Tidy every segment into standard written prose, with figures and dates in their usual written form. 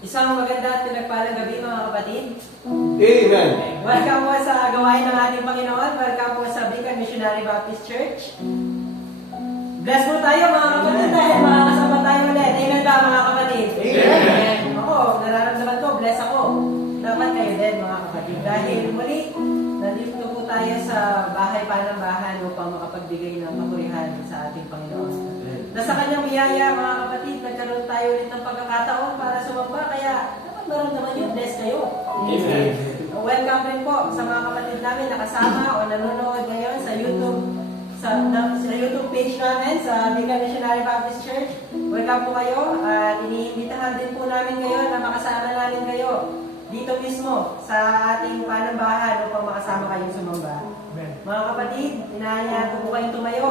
Isang maganda at pinagpalang gabi mga kapatid. Amen. Welcome po sa gawain ng ating Panginoon. Welcome po sa Beacon Missionary Baptist Church. Bless po tayo mga kapatid dahil makakasama tayo ulit. Amen ba mga kapatid? Amen. Ako, nararamdaman ko, bless ako. Dapat kayo din mga kapatid. Dahil muli, nandito po tayo sa bahay panambahan upang makapagbigay ng kapurihan sa ating Panginoon. Nasa kanyang biyaya mga kapatid, nagkaroon tayo ulit ng pagkakataon para sumamba, kaya dapat maramdaman yung bless kayo. Amen. Welcome rin po sa mga kapatid namin nakasama o nanonood ngayon sa YouTube, sa YouTube page namin sa Beacon Missionary Baptist Church. Welcome po kayo at iniimbitahan din po namin kayo na makasama namin kayo dito mismo sa ating panambahan upang makasama kayong sumamba. Mga kapatid, inaanyahan ko po kayong tumayo.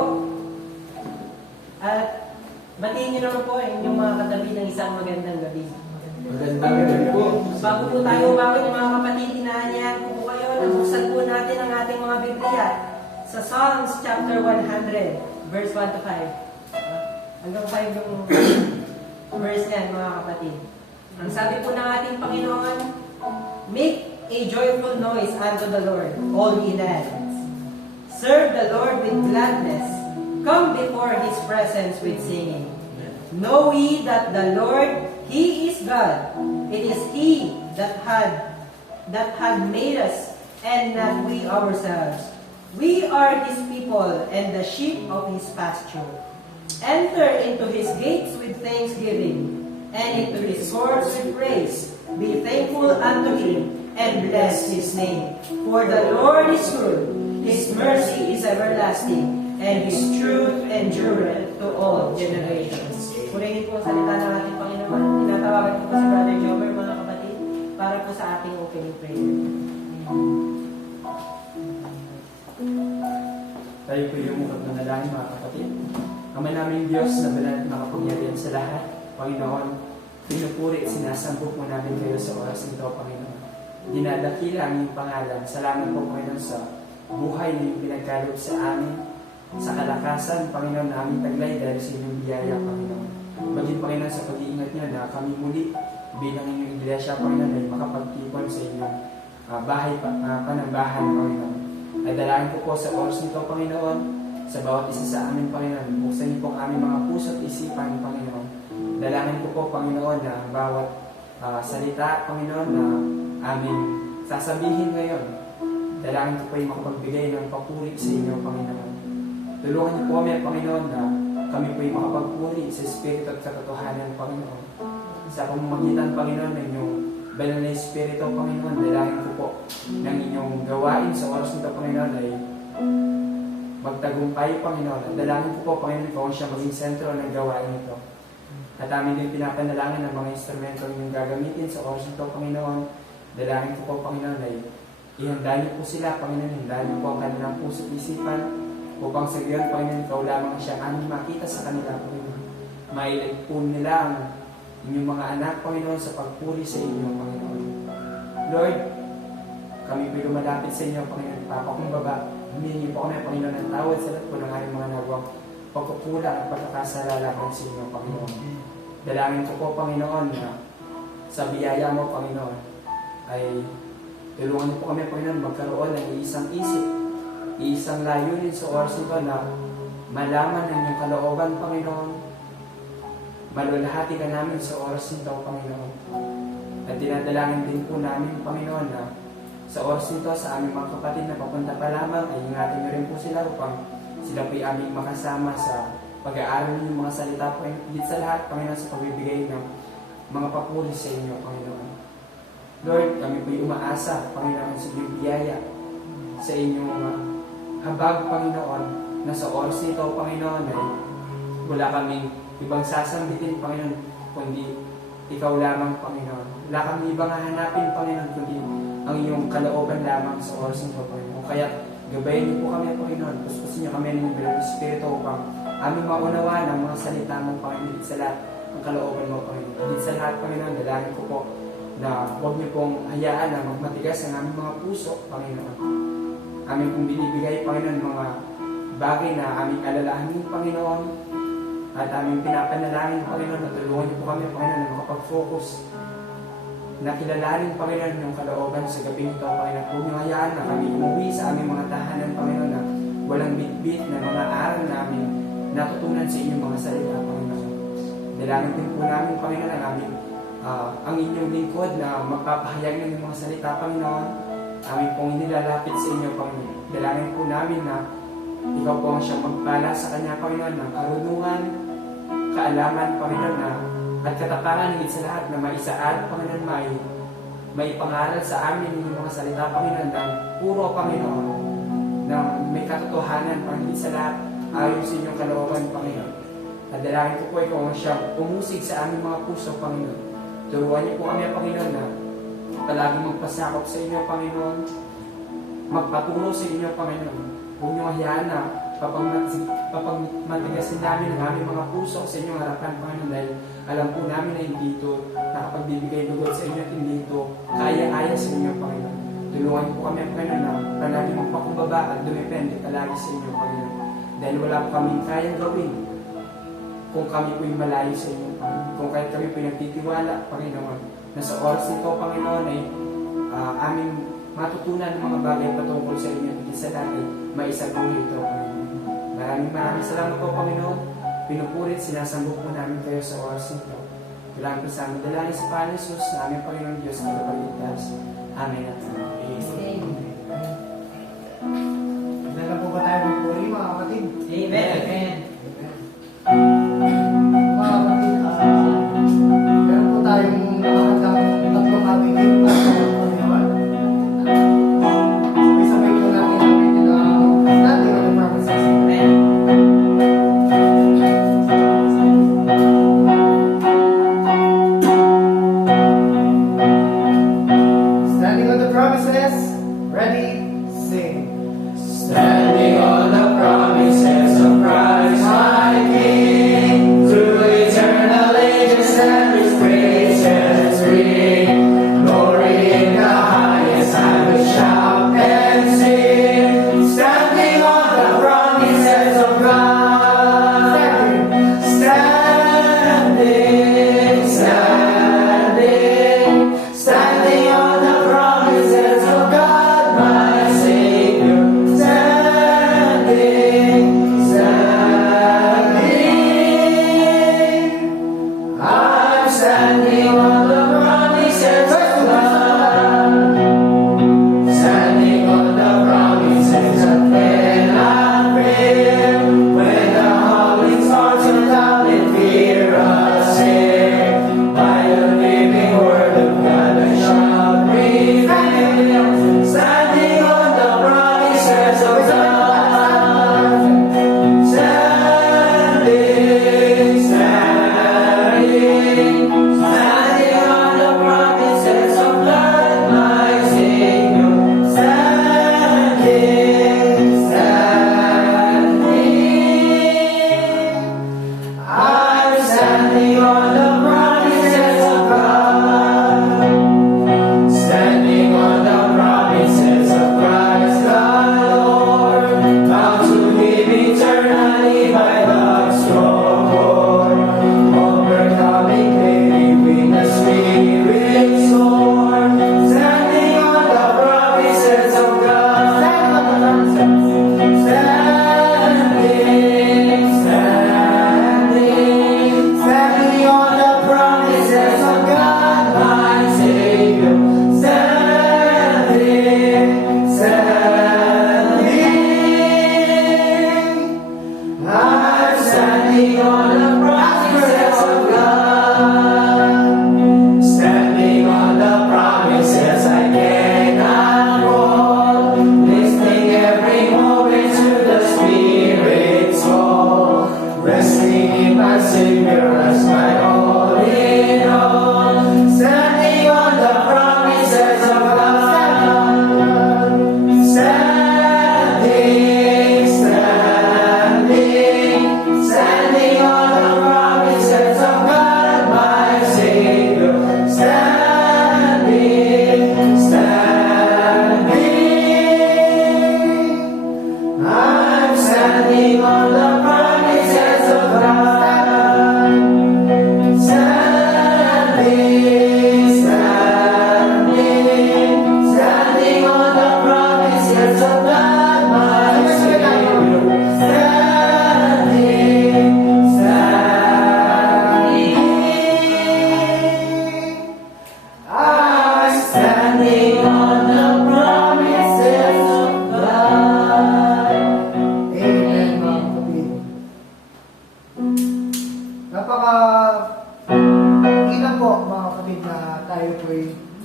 At batiin niyo naman po inyong mga katabi ng isang magandang gabi. Magandang gabi po. Bago po tayo umawit, mga kapatid, inaanyahan ko po kayo na buksan po natin ang ating mga Biblia sa Psalms chapter 100, verse 1 to 5. Hanggang 5 yung verse yan, mga kapatid. Ang sabi po ng ating Panginoon, make a joyful noise unto the Lord, all ye lands. Serve the Lord with gladness. Come before His presence with singing. Know ye that the Lord, He is God. It is He that had made us, and not we ourselves. We are His people, and the sheep of His pasture. Enter into His gates with thanksgiving, and into His courts with praise. Be thankful unto Him, and bless His name. For the Lord is good, His mercy is everlasting, and His truth endureth to all generations. Purihin po ang salita ng ating Panginoon. Tinatawagan ko po si Brother Jover, mga kapatid, para po sa ating opening prayer. Tayo po yung mukha ng nalangin, mga kapatid. Kamay namin Diyos na banal at makapangyarihan sa lahat. Panginoon, pinupuri at sinasampo po namin kayo sa oras nito, Panginoon. Dinadakila ang iyong pangalan. Salamat po, Panginoon, sa buhay na iyong pinagkaloob sa amin, sa kalakasan, Panginoon, na aming taglay dahil sa inyong biyaya, Panginoon. Maging, Panginoon, sa pag-iingat niyo na kami muli bilang inyong iglesia, Panginoon, ay makapagtipon sa inyong bahay panambahan, Panginoon. Ay dalangin ko po sa oras nito, Panginoon, sa bawat isa sa amin, Panginoon. Buksan niyo po ang aming mga puso at isipan, Panginoon. Dalangin ko po, Panginoon, na bawat salita, Panginoon, na aming sasabihin ngayon, dalangin ko po yung makapagbigay ng papuri sa inyo, Panginoon. Tulungan niyo po kami, Panginoon, na kami po yung makapagpuri sa Espiritu at sa katotohanan, Panginoon. Sa pamamagitan, Panginoon, ng inyong banal na Espiritu, Panginoon, dalangin ko po ng inyong gawain sa oras nito, Panginoon, ay magtagumpay, Panginoon. At dalangin ko po, Panginoon, kung siya maging sentro ng gawain ito. At amin din pinapanalangin ng mga instrumento inyong gagamitin sa oras nito, Panginoon. Dalangin ko po, Panginoon, ay ihanda niyo po sila, Panginoon. Ihanda niyo po ang kanilang puso at isipan upang sa gayon, Panginoon, ikaw lamang siya aming makita sa kanila, Panginoon. Mailig po nila ang inyong mga anak, Panginoon, sa pagpuri sa inyo, Panginoon. Lord, kami po lumalapit sa inyo, Panginoon. Papakumbaba, humingi po kami, Panginoon, ng tawad sa lahat po ng aming mga nagawang pagkukula at pagkakasala laban sa inyo, Panginoon. Dalangin ko po, Panginoon, na sa biyaya mo, Panginoon, ay tulungan niyo po kami, Panginoon, magkaroon ng isang isip, isang layunin sa oras nito na malaman ng inyong kalooban, Panginoon. Malulahati ka namin sa oras nito, Panginoon. At dinadalangin din po namin, Panginoon, na sa oras nito, sa aming mga kapatid na papunta pa lamang, ay ingatin niyo rin po sila upang sila po'y aming makasama sa pag-aaral ng mga salita po. Higit sa lahat, Panginoon, sa pagbibigay ng mga papuri sa inyo, Panginoon. Lord, kami po'y umaasa, Panginoon, sa inyong biyaya, sa inyong habag, Panginoon, na sa oras nito, Panginoon, ay wala kaming ibang sasambitin, Panginoon, kundi ikaw lamang, Panginoon. Wala kami ibang hahanapin, Panginoon, kundi ang iyong kalooban lamang sa oras nito, Panginoon. Kaya gabayin niyo po kami, Panginoon. Puspusin niyo kami ng Bilang Espiritu upang aming maunawa ng mga salita mo, Panginoon, sa lahat ang kalooban mo, Panginoon. Higit sa lahat, Panginoon, dalangin ko po na huwag niyo pong hayaan na magmatigas ang aming mga puso, Panginoon. Aming pong binibigay, Panginoon, mga bagay na aming alalahanin, Panginoon, at aming pinapanalangin, Panginoon, na tulungan niyo po kami, Panginoon, na makapag-focus na kilalanin, Panginoon, yung kalooban sa gabi ito, Panginoon. Huwag niyo hayaan na kami umuwi sa aming mga tahanan, Panginoon, na walang bitbit na mga aral namin natutunan sa inyong mga salita, Panginoon. Dalangin din po namin, Panginoon, ang inyong lingkod na magpapahayag ng inyong mga salita, Panginoon. Amin pong inilalapit sa inyo, Panginoon. Dalangin po namin na ikaw po ang siyang magpala sa kanya, Panginoon, ng karunungan, kaalaman, Panginoon, na at katapangan higit sa lahat na maisaad, Panginoon, may pangaral sa amin yung mga salita, Panginoon, ng puro, Panginoon, na may katotohanan, Panginoon, higit sa lahat, ayon sa inyong kalooban, Panginoon. At dalangin ko po ikaw ang siyang pumusig sa aming mga puso, Panginoon. Turuan niyo po kami, Panginoon, na palaging magpasakop sa inyo, Panginoon, magpaturo sa inyo, Panginoon. Huwag niyo hayaan na papagmatigasin namin ang aming mga puso sa inyong harapan, Panginoon, dahil alam po namin na hindi ito nakapagbibigay lugod sa inyo at hindi ito kaya-aya sa inyo, Panginoon. Tulungan po kami, Panginoon, na palagi magpakumbaba at dumepende palagi sa inyo, Panginoon. Dahil wala po kami kayang gawin kung kami po'y malayo sa inyo, Panginoon. Kung kahit kami po'y nagtitiwala, Panginoon, na sa oras nito, Panginoon, ay aming matutunan ng mga bagay patungkol sa inyo at isa natin maisagulo ito, Panginoon. Maraming salamat po, Panginoon. Pinupurit, sinasambok po namin kayo sa oras nito. Kailangan po sa aming dalangin sa Panginoon Jesus, na aming Panginoon Diyos na kapagligtas. Amen at amen. Dala po ba tayo magpuri, mga kapatid? Amen. Mga kapatid, meron po tayong nakakandang tatlong abitin para sa Panginoon. Sabay-sabay po natin ang abitin natin ang promises. Amen. Standing on the promises, ready, sing. Standing on the promises of Christ.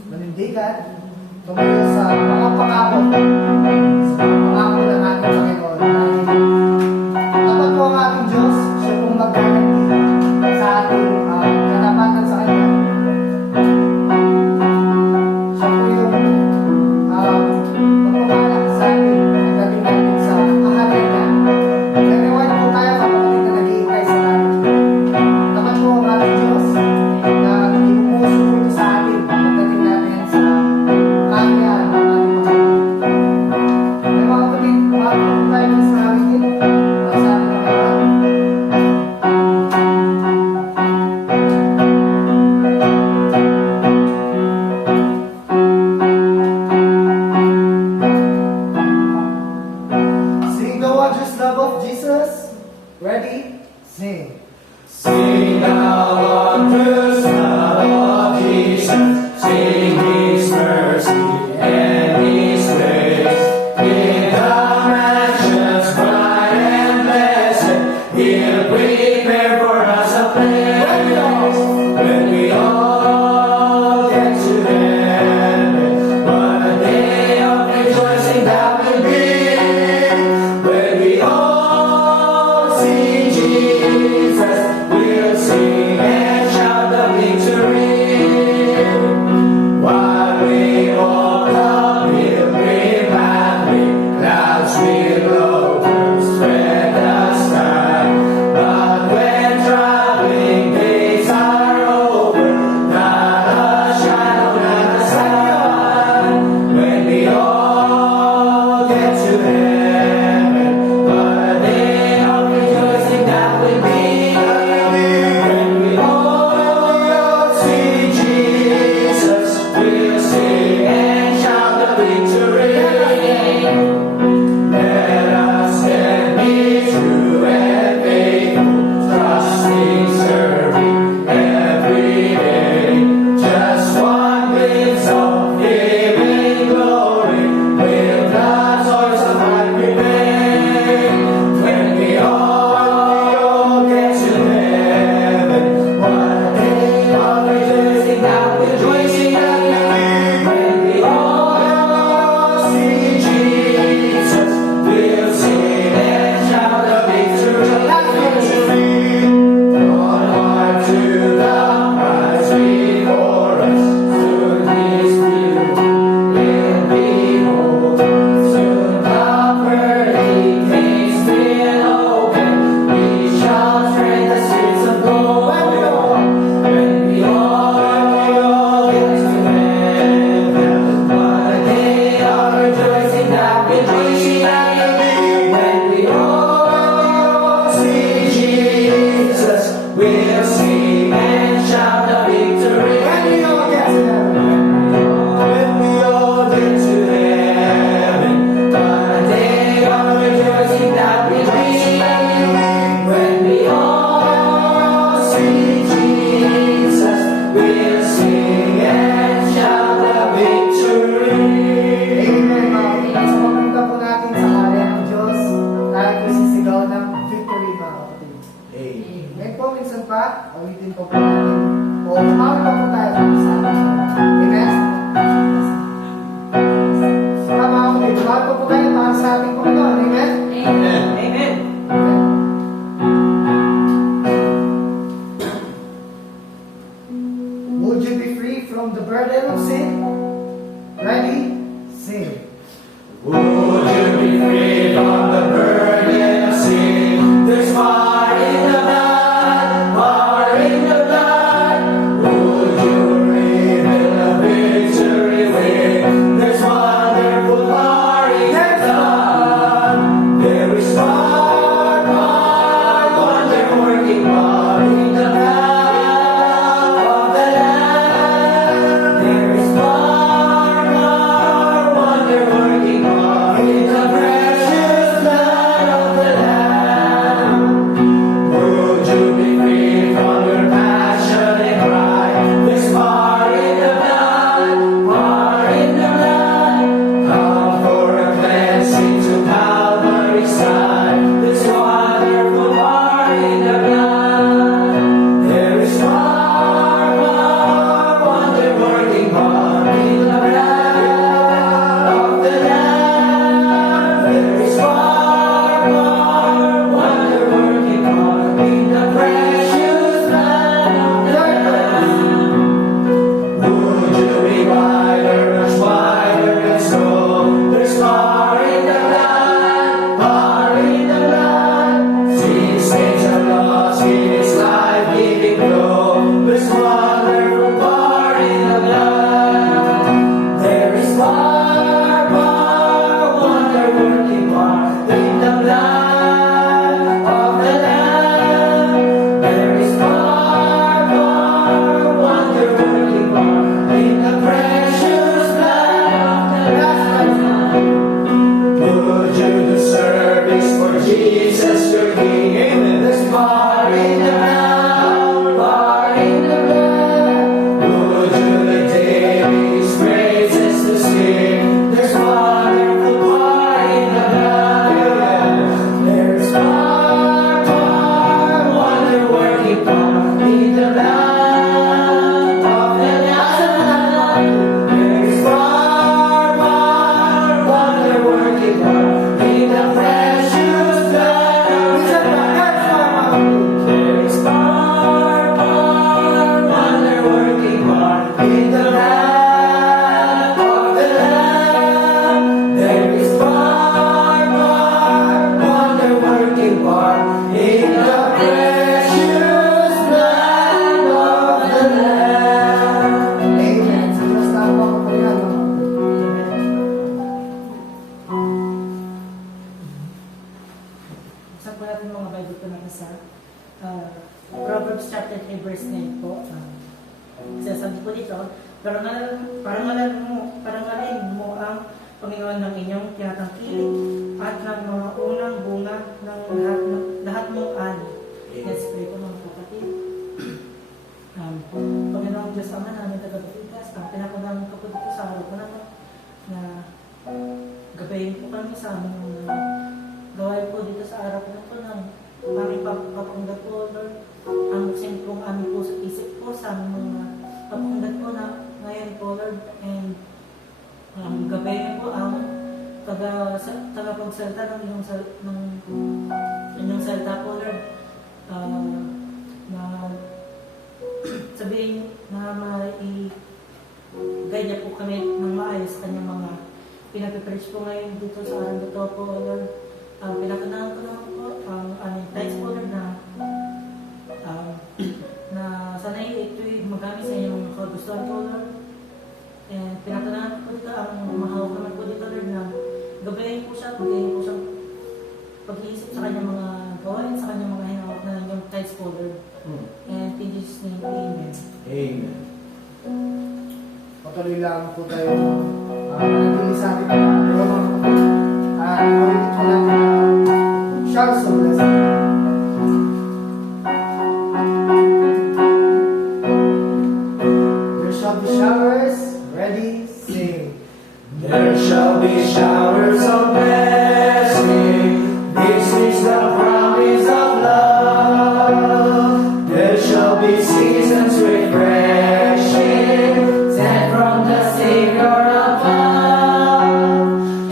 manindigan, tumayo sa mga pangako, sa mga pangako ng ating Panginoon. Dapat po ang ating Diyos, siya pong magkakanti sa ating katapatan sa Kanya. Siya po yung magpapala sa atin at dating natin sa aharian niya. Nagkawan po tayo kapatid na nag-iintay sa langit. Dapat po ang ating Diyos na inuuso po ito sa atin at dating natin sa kaharian ng ating Panginoon. Kaya mga kapatid, mahal po tayo sa langit din. At sa ating Panginoon. Sing the wondrous love of Jesus. Ready? Sing. Sing the wondrous love of Jesus. Sing His mercy and His grace. In the mansions bright and blessed, He'll prepare for us a place. When we all get to heaven, what a day of rejoicing that will be. When we all see Jesus, we'll sing and shout the victory. While we walk up pilgrim pathway, clouds will overspread the sky. But when traveling days are over, not a shadow, not a sign. When we all get to heaven, what a day of rejoicing that will be. When we all see Jesus, we'll sing and shout the victory. Let us then be true and faithful, trusting, serving every day. Just one glimpse of living glory, will the joys of life remain. When we all get to heaven, what a day of rejoicing that will be. When we all see Jesus, we'll sing and shout the victory. Onward to the prize before us, soon His beauty will behold. Soon the pearly gates will open, we shall tread the streets of gold. When we all get to heaven, what a day of rejoicing that will be. When we all see Jesus, we'll sing and shout the victory. When we all get to heaven, when we all get to heaven, what a day of rejoicing that will be. When we all see Jesus, we'll sing and shout the victory. Amen, mga kapatid. Sa pagpunta po natin sa area ng Diyos, tayo po sisigaw ng victory, mga kapatid. Ngayon po, minsan pa, ulitin po po natin. O, umawin pa po tayo para sa atin. Amen? Sa mga kapatid, umawin pa po kayo para sa ating Panginoon. Amen? Amen. Amen. Would you be free from the burden of sin? Ready? Sing. Would you be free from the burden of sin? There's power in the blood, power in the blood. Would you reveal the victory win? There's wonderful power in the blood. There is power, power, wonder-working power in the blood of the Lamb. There is power, power, wonder-working power in the precious sabi ko dito, parangalin mo ang Panginoon ng inyong tinatangkilik at ng mga unang bunga ng lahat mong ani. Let's pray po mga kapatid. Panginoon Diyos Ama namin tagapagligtas, ang pinakamalang kapatid ko sa araw ko naman na gabayin po kami sa aming mga gawain po dito sa araw ko na po ng aming papanggap po, Lord. Ang simplong aming po sa isip po sa aming mga papanggap po na ngayon po, Lord. And gabayin po ang tagapagsalita ng inyong salita po, Lord. Na sabihin na i-guide niya po kami ng maayos kanyang mga pinapipreach po ngayon dito sa araw na ito po, Lord. Pinakanahan ko naman po ang aming thanks po, Lord, na sana'y ito'y magamit sa inyong mga kagustuhan po, Lord. And pinakanahan ko dito ang mahawak naman po dito, Lord, na gabayin po siya, magayin po siyang pag-iisip sa kanyang mga gawain, sa kanyang mga hinawak na yung thanks po, Lord. And in Jesus' name, Amen. Amen. Patuloy lang po tayo manatili sa ating mga kapatid. Ulit ko lang showers of blessing. There shall be showers. Ready, sing. There shall be showers of blessing. This is the promise of love. There shall be seasons refreshing, sent from the Savior above.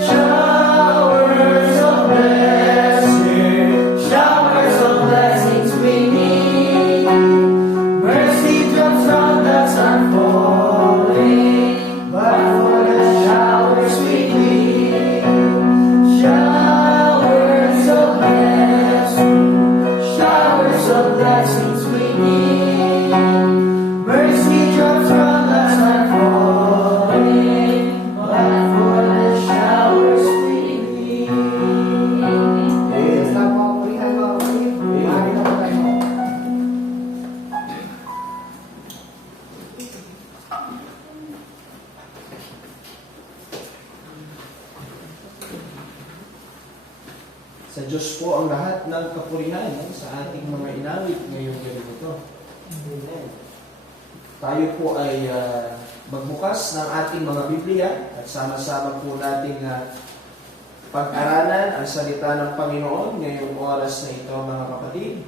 Showers of blessing, showers of blessings we need. Mercy drops from the sun falling, but for the showers we need. Showers of blessing, showers of blessings we need. Mercy drops from the sun falling, but for the showers we need. Yes, lang po ang purihan mga kapatid. Maaari na po tayo. Sa Diyos po ang lahat ng kapurihan sa ating mga inawit ngayong gabi ito. Amen. Tayo po ay magbukas ng ating mga Biblia at sama-sama po nating pag-aralan ang salita ng Panginoon ngayong oras na ito, mga kapatid.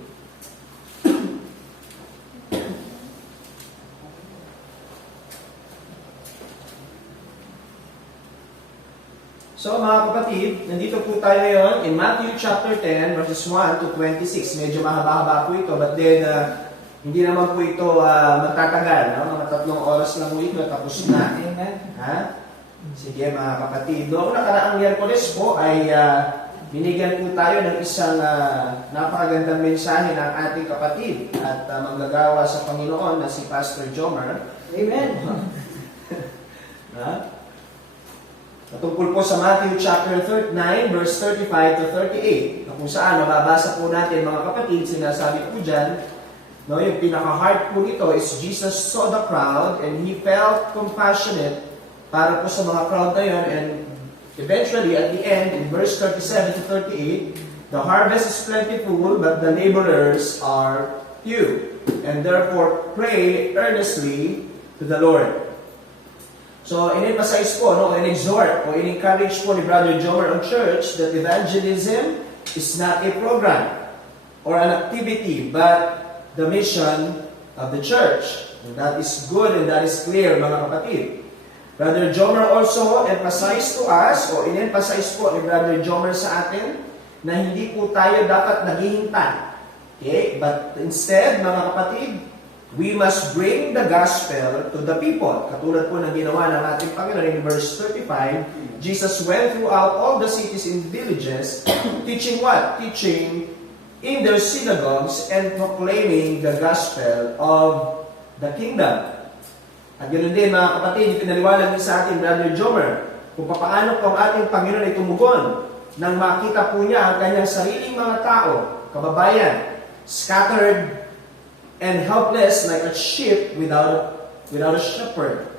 So mga kapatid, nandito po tayo ngayon in Matthew chapter 10 verses 1 to 26. Medyo mahaba-haba po ito, but then hindi naman po ito magtatagal. No? Mga 3 oras lang po ito, tapos na. Amen. Ha? Sige mga kapatid. Noong nakaraang Miyerkules po ay binigyan po tayo ng isang napakagandang mensahe ng ating kapatid at manggagawa sa Panginoon na si Pastor Jomer. Amen. Ha? Tungkol po sa Matthew chapter 9 verse 35 to 38, na kung saan mababasa po natin mga kapatid, sinasabi po dyan, no, yung pinaka-heart po nito is Jesus saw the crowd and He felt compassionate para po sa mga crowd na yun, and eventually at the end, in verse 37 to 38, the harvest is plentiful but the laborers are few, and therefore pray earnestly to the Lord. So, in-emphasize po, no, in-exhort o in-encourage po ni Brother Jomer ang church that evangelism is not a program or an activity, but the mission of the church. And that is good and that is clear, mga kapatid. Brother Jomer also emphasized to us, o in-emphasize po ni Brother Jomer sa atin, na hindi po tayo dapat naghihintay. Okay? But instead, mga kapatid, we must bring the gospel to the people. Katulad po ng ginawa ng ating Panginoon in verse 35, Jesus went throughout all the cities and villages, teaching what? Teaching in their synagogues and proclaiming the gospel of the kingdom. At ganoon din mga kapatid, pinaliwanag din sa ating Brother Jomer kung paano po ang ating Panginoon ay tumugon nang makita po niya ang kanyang sariling mga tao, kababayan, scattered and helpless like a sheep without without a shepherd.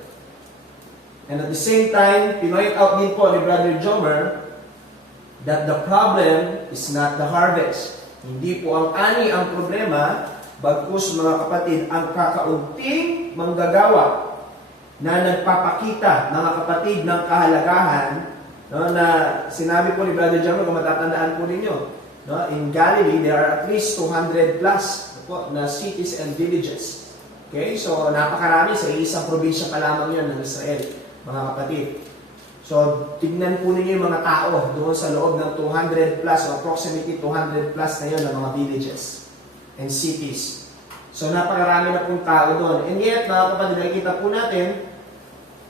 And at the same time, pinoint out din po ni Brother Jomer that the problem is not the harvest. Hindi po ang ani ang problema, bagkus mga kapatid, ang kakaunting manggagawa na nagpapakita, mga kapatid, ng kahalagahan, no, na sinabi po ni Brother Jomer, kung matatandaan po ninyo, no, in Galilee, there are at least 200 plus po, na cities and villages. Okay? So, napakarami sa isang probinsya pa lamang yun ng Israel, mga kapatid. So, tignan po ninyo yung mga tao doon sa loob ng 200 plus o approximately 200 plus na yun ng mga villages and cities. So, napakarami na pong tao doon. And yet, mga kapatid, nakikita po natin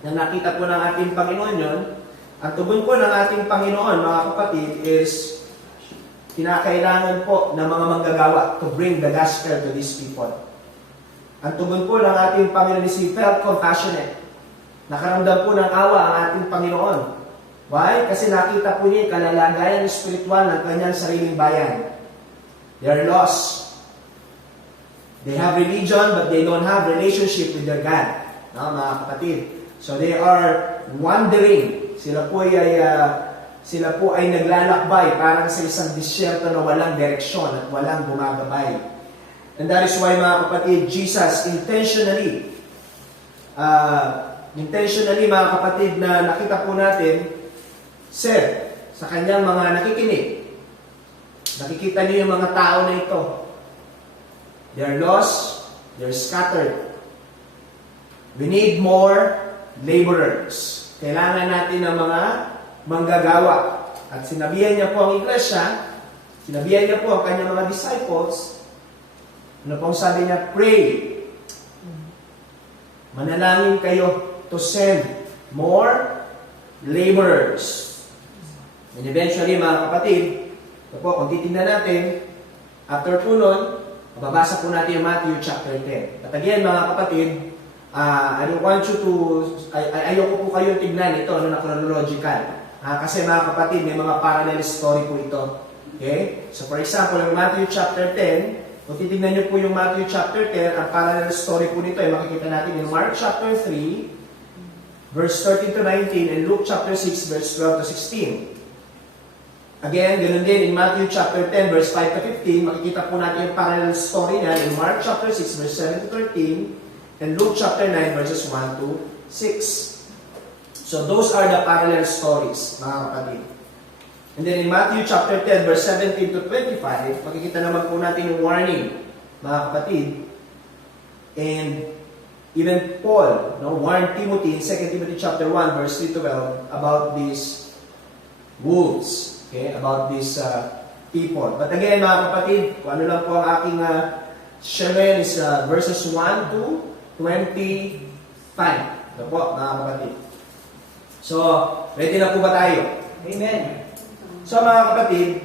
na nakita po ng ating Panginoon yun. Ang tugon po ng ating Panginoon, mga kapatid, is kinakailangan po ng mga manggagawa to bring the gospel to these people. Ang tugon po ng ating Panginoon is he felt compassionate. Nakaramdam po ng awa ang ating Panginoon. Why? Kasi nakita po niya yung kalalagayan spiritual ng kanyang sariling bayan. They are lost. They have religion but they don't have relationship with their God. No, mga kapatid. So they are wandering. Sila po ay naglalakbay parang sa isang disyerto na walang direksyon at walang gumagabay. And that is why, mga kapatid, Jesus intentionally, mga kapatid, na nakita po natin, said sa kanyang mga nakikinig, nakikita niyo yung mga tao na ito. They are lost, they are scattered. We need more laborers. Kailangan natin ng mga manggagawa. At sinabihan niya po ang iglesia, sinabihan niya po ang kanyang mga disciples, ano pong sabi niya? Pray. Manalangin kayo to send more laborers. And eventually, mga kapatid, ito po, kung titignan natin, after po nun, mababasa po natin yung Matthew chapter 10. At again, mga kapatid, I don't want you to, ayoko po kayong tignan ito na chronological. Kasi mga kapatid, may mga parallel story po ito. Okay? So for example, yung Matthew chapter 10, kung titignan niyo po yung Matthew chapter 10, ang parallel story po nito ay makikita natin in Mark chapter 3, verse 13 to 19, and Luke chapter 6, verse 12 to 16. Again, ganoon din in Matthew chapter 10, verse 5 to 15, makikita po natin yung parallel story na in Mark chapter 6, verse 7 to 13, and Luke chapter 9, verses 1 to 6. So those are the parallel stories, mga kapatid. And then in Matthew chapter 10, verse 17 to 25, makikita naman po natin yung warning, mga kapatid. And even Paul warned Timothy in 2 Timothy chapter 1, verse 3 to 12, about these wolves, okay, about these people. But again, mga kapatid, kung ano lang po ang aking share is verses 1 to 25. Ito po, mga kapatid. So, ready na po ba tayo? Amen. So, mga kapatid,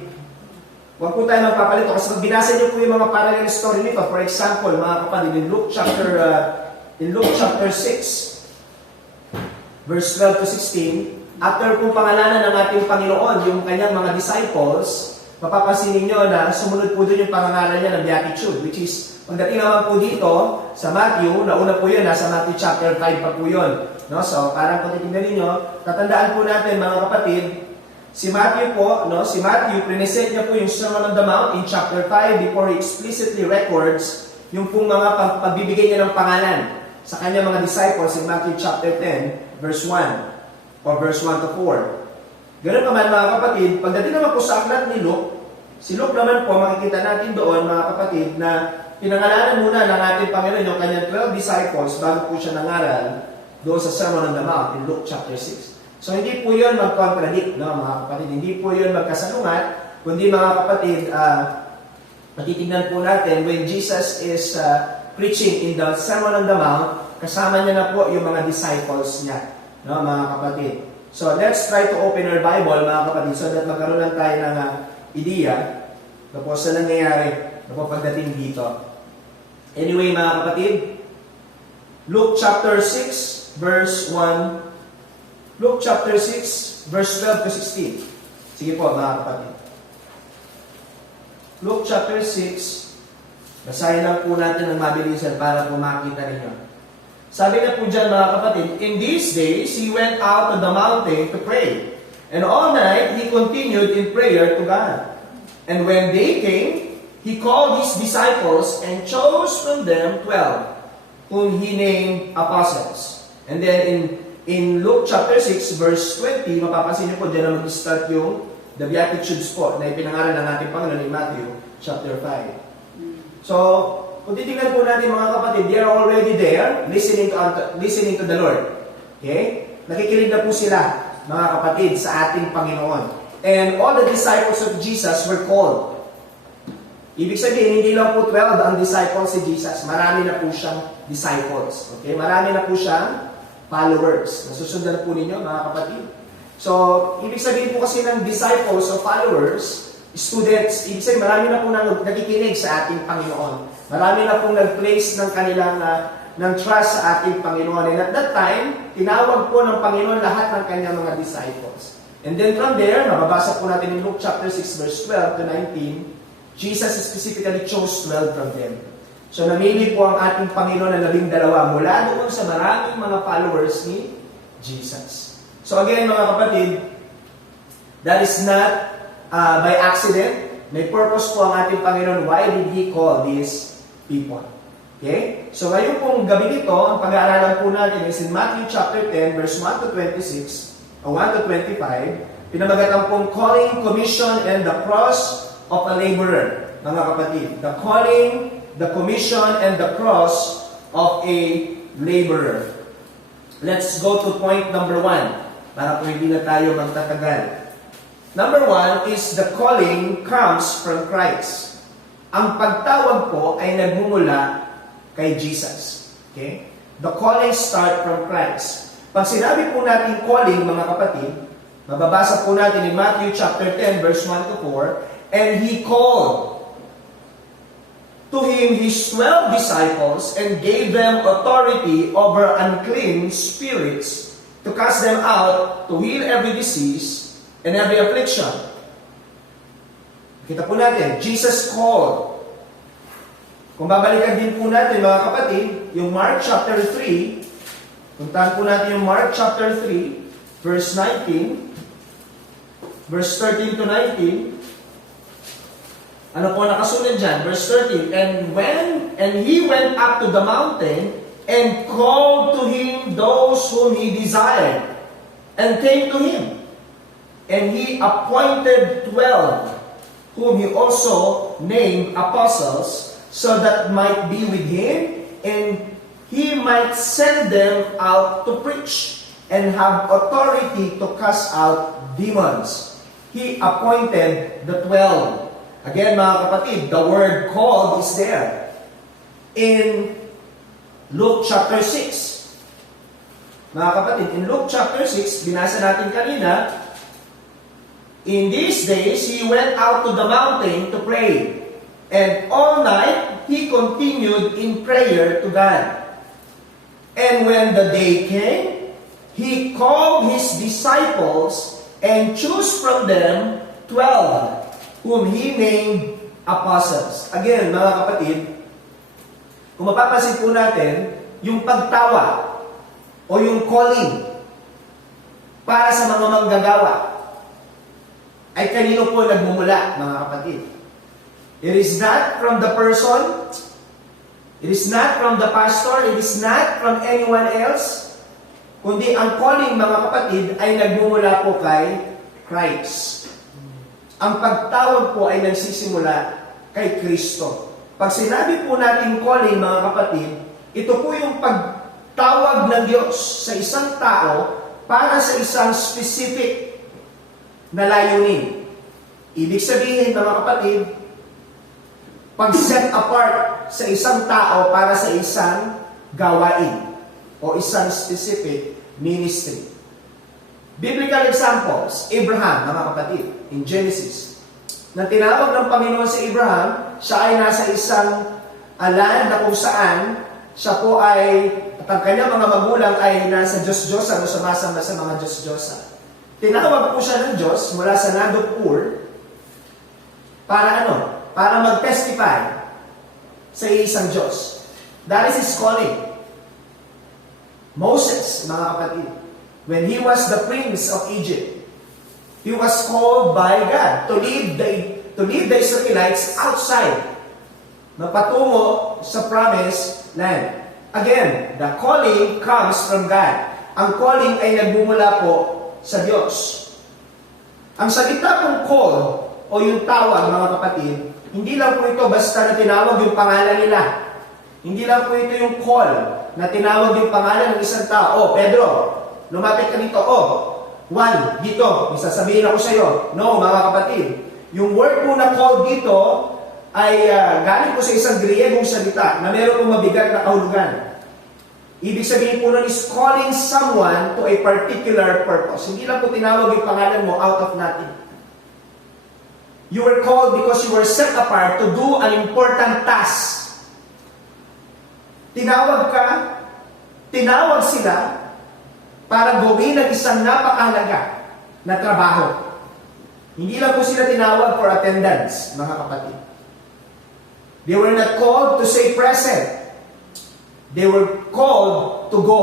huwag po tayo magpapalito kasi pag binasa niyo po yung mga parallel story nito, for example, mga kapatid, in Luke chapter 6, verse 12 to 16, after po pangalanan ng ating Panginoon yung kanyang mga disciples, mapapansin niyo na sumunod po doon yung pangalan niya ng Beatitude, which is, pagdating naman po dito sa Matthew, nauna po yun, nasa Matthew chapter 5 pa po yun. No? So, parang kung titignan ninyo, tatandaan po natin, mga kapatid, si Matthew, present niya po yung Sermon on the Mount in chapter 5 before he explicitly records yung pong mga pagbibigay niya ng pangalan sa kanyang mga disciples in Matthew chapter 10, verse 1 or verse 1 to 4. Ganun naman, mga kapatid, pagdating naman po sa aklat ni Luke, si Luke naman po, makikita natin doon, mga kapatid, na pinangalanan muna ng ating Panginoon yung kanyang 12 disciples bago po siya nangaral doon sa Sermon on the Mount in Luke chapter 6. So, hindi po yun mag-contradict, mga kapatid. Hindi po yun magkasalungat, kundi, mga kapatid, matitignan po natin when Jesus is preaching in the Sermon on the Mount, kasama niya na po yung mga disciples niya, mga kapatid. So, let's try to open our Bible, mga kapatid, so that magkaroon lang tayo ng ideya na po sa nangyayari na po pagdating dito. Anyway, mga kapatid, Luke chapter 6, verse 1, Luke chapter 6, verse 12 to 16. Sige po, mga kapatid. Luke chapter 6, basahin lang po natin ng mabilisan para po makita ninyo. Sabi na po dyan mga kapatid, in these days, he went out to the mountain to pray. And all night, he continued in prayer to God. And when day came, he called his disciples and chose from them 12, whom he named apostles. And then in Luke chapter 6, verse 20, mapapansin niyo po dyan na mag-start yung the Beatitudes po na ipinangalan ng ating Panginoon in Matthew chapter 5. So, kung titingnan po natin mga kapatid, they are already there listening to the Lord. Okay? Nakikinig na po sila, mga kapatid, sa ating Panginoon. And all the disciples of Jesus were called. Ibig sabihin, hindi lang po 12 ang disciples si Jesus. Marami na po siyang disciples. Okay? Marami na po siyang followers. Nasusundan po ninyo, mga kapatid. So, ibig sabihin po kasi ng disciples o followers, students, ibig sabihin, marami na po nakikinig sa ating Panginoon. Marami na pong nag-place ng kanilang ng trust sa ating Panginoon. And at that time, tinawag po ng Panginoon lahat ng kanyang mga disciples. And then from there, mababasa po natin in Luke chapter 6, verse 12 to 19, Jesus specifically chose 12 from them. So namili po ang ating Panginoon na 12 mula doon sa maraming mga followers ni Jesus. So again, mga kapatid, that is not by accident. May purpose po ang ating Panginoon. Why did He call these people? Okay? So ngayon pong gabi nito, ang pag-aaralan po natin is in Matthew chapter 10, verse 1 to 26, o 1 to 25, pinamagatan pong calling, commission, and the cross of a laborer. Mga kapatid, the calling, the commission, and the cross of a laborer. Let's go to point number 1, para po hindi na tayo magtatagal. Number 1 is the calling comes from Christ. Ang pagtawag po ay nagmumula kay Jesus. Okay? The calling start from Christ. Pag sinabi po natin calling, mga kapatid, mababasa po natin in Matthew chapter 10, verse 1 to 4, and He called to Him His 12 disciples and gave them authority over unclean spirits to cast them out, to heal every disease and every affliction. Kita po natin, Jesus called. Kung babalikan din po natin, mga kapatid, yung Mark chapter 3, puntahan po natin yung Mark chapter 3, verse 19, verse 13 to 19, ano po nakasunod dyan? Verse 13, and He went up to the mountain and called to Him those whom He desired, and came to Him. And He appointed 12, whom He also named apostles, so that might be with Him, and He might send them out to preach, and have authority to cast out demons. He appointed the 12. Again, mga kapatid, the word called is there. In Luke chapter 6. Mga kapatid, in Luke chapter 6, binasa natin kanina, in these days, He went out to the mountain to pray. And all night, He continued in prayer to God. And when the day came, He called His disciples and chose from them 12, whom He named apostles. Again, mga kapatid, kung mapapansin po natin, yung pagtawa o yung calling para sa mga manggagawa ay kanino po nagmumula, mga kapatid? It is not from the person, it is not from the pastor, it is not from anyone else, kundi ang calling, mga kapatid, ay nagmumula po kay Christ. Ang pagtawag po ay nagsisimula kay Kristo. Pag sinabi po natin calling, mga kapatid, ito po yung pagtawag ng Diyos sa isang tao para sa isang specific na layunin. Ibig sabihin, mga kapatid, pag-set apart sa isang tao para sa isang gawain o isang specific ministry. Biblical examples, Abraham, mga kapatid, in Genesis. Na tinawag ng Panginoon si Abraham, siya ay nasa isang land na kung saan siya po ay, at ang kanyang mga magulang ay nasa Diyos-Diyosan o sumasamba sa mga Diyos-Diyosan. Tinawag po siya ng Diyos mula sa land of Ur para ano? Para mag-testify sa isang Diyos. That is His calling. Moses, mga kapatid, when he was the prince of Egypt, he was called by God to lead the Israelites outside, na patungo sa promised land. Again, the calling comes from God. Ang calling ay nagmumula po sa Diyos. Ang salita pong call o yung tawag, mga kapatid, hindi lang po ito basta na tinawag yung pangalan nila. Hindi lang po ito yung call na tinawag yung pangalan ng isang tao. Oh, Pedro, lumapit ka dito. Oh, Juan, dito. May sasabihin ako sa iyo. No, mga kapatid. Yung word po na call dito ay galing po sa isang Griegong salita na meron pong mabigat na kahulugan. Ibig sabihin po nun is calling someone to a particular purpose. Hindi lang po tinawag yung pangalan mo out of nothing. You were called because you were set apart to do an important task. Tinawag sila para gawin ang isang napakahalaga na trabaho. Hindi lang po sila tinawag for attendance, mga kapatid. They were not called to stay present. They were called to go.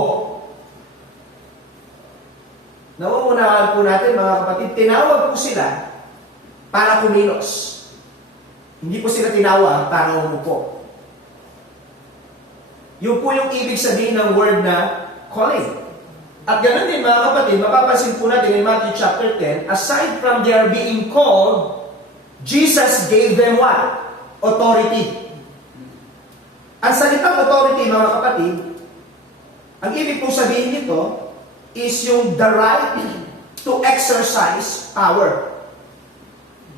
Nauunahan po natin, mga kapatid, tinawag po sila para kumilos. Hindi po sila tinawag para umupo. Yun po yung ibig sabihin ng word na calling. At ganoon din, mga kapatid, mapapansin po natin in Matthew chapter 10, aside from their being called, Jesus gave them what? Authority. Ang salitang authority, mga kapatid, ang ibig pong sabihin nito is yung the right to exercise power.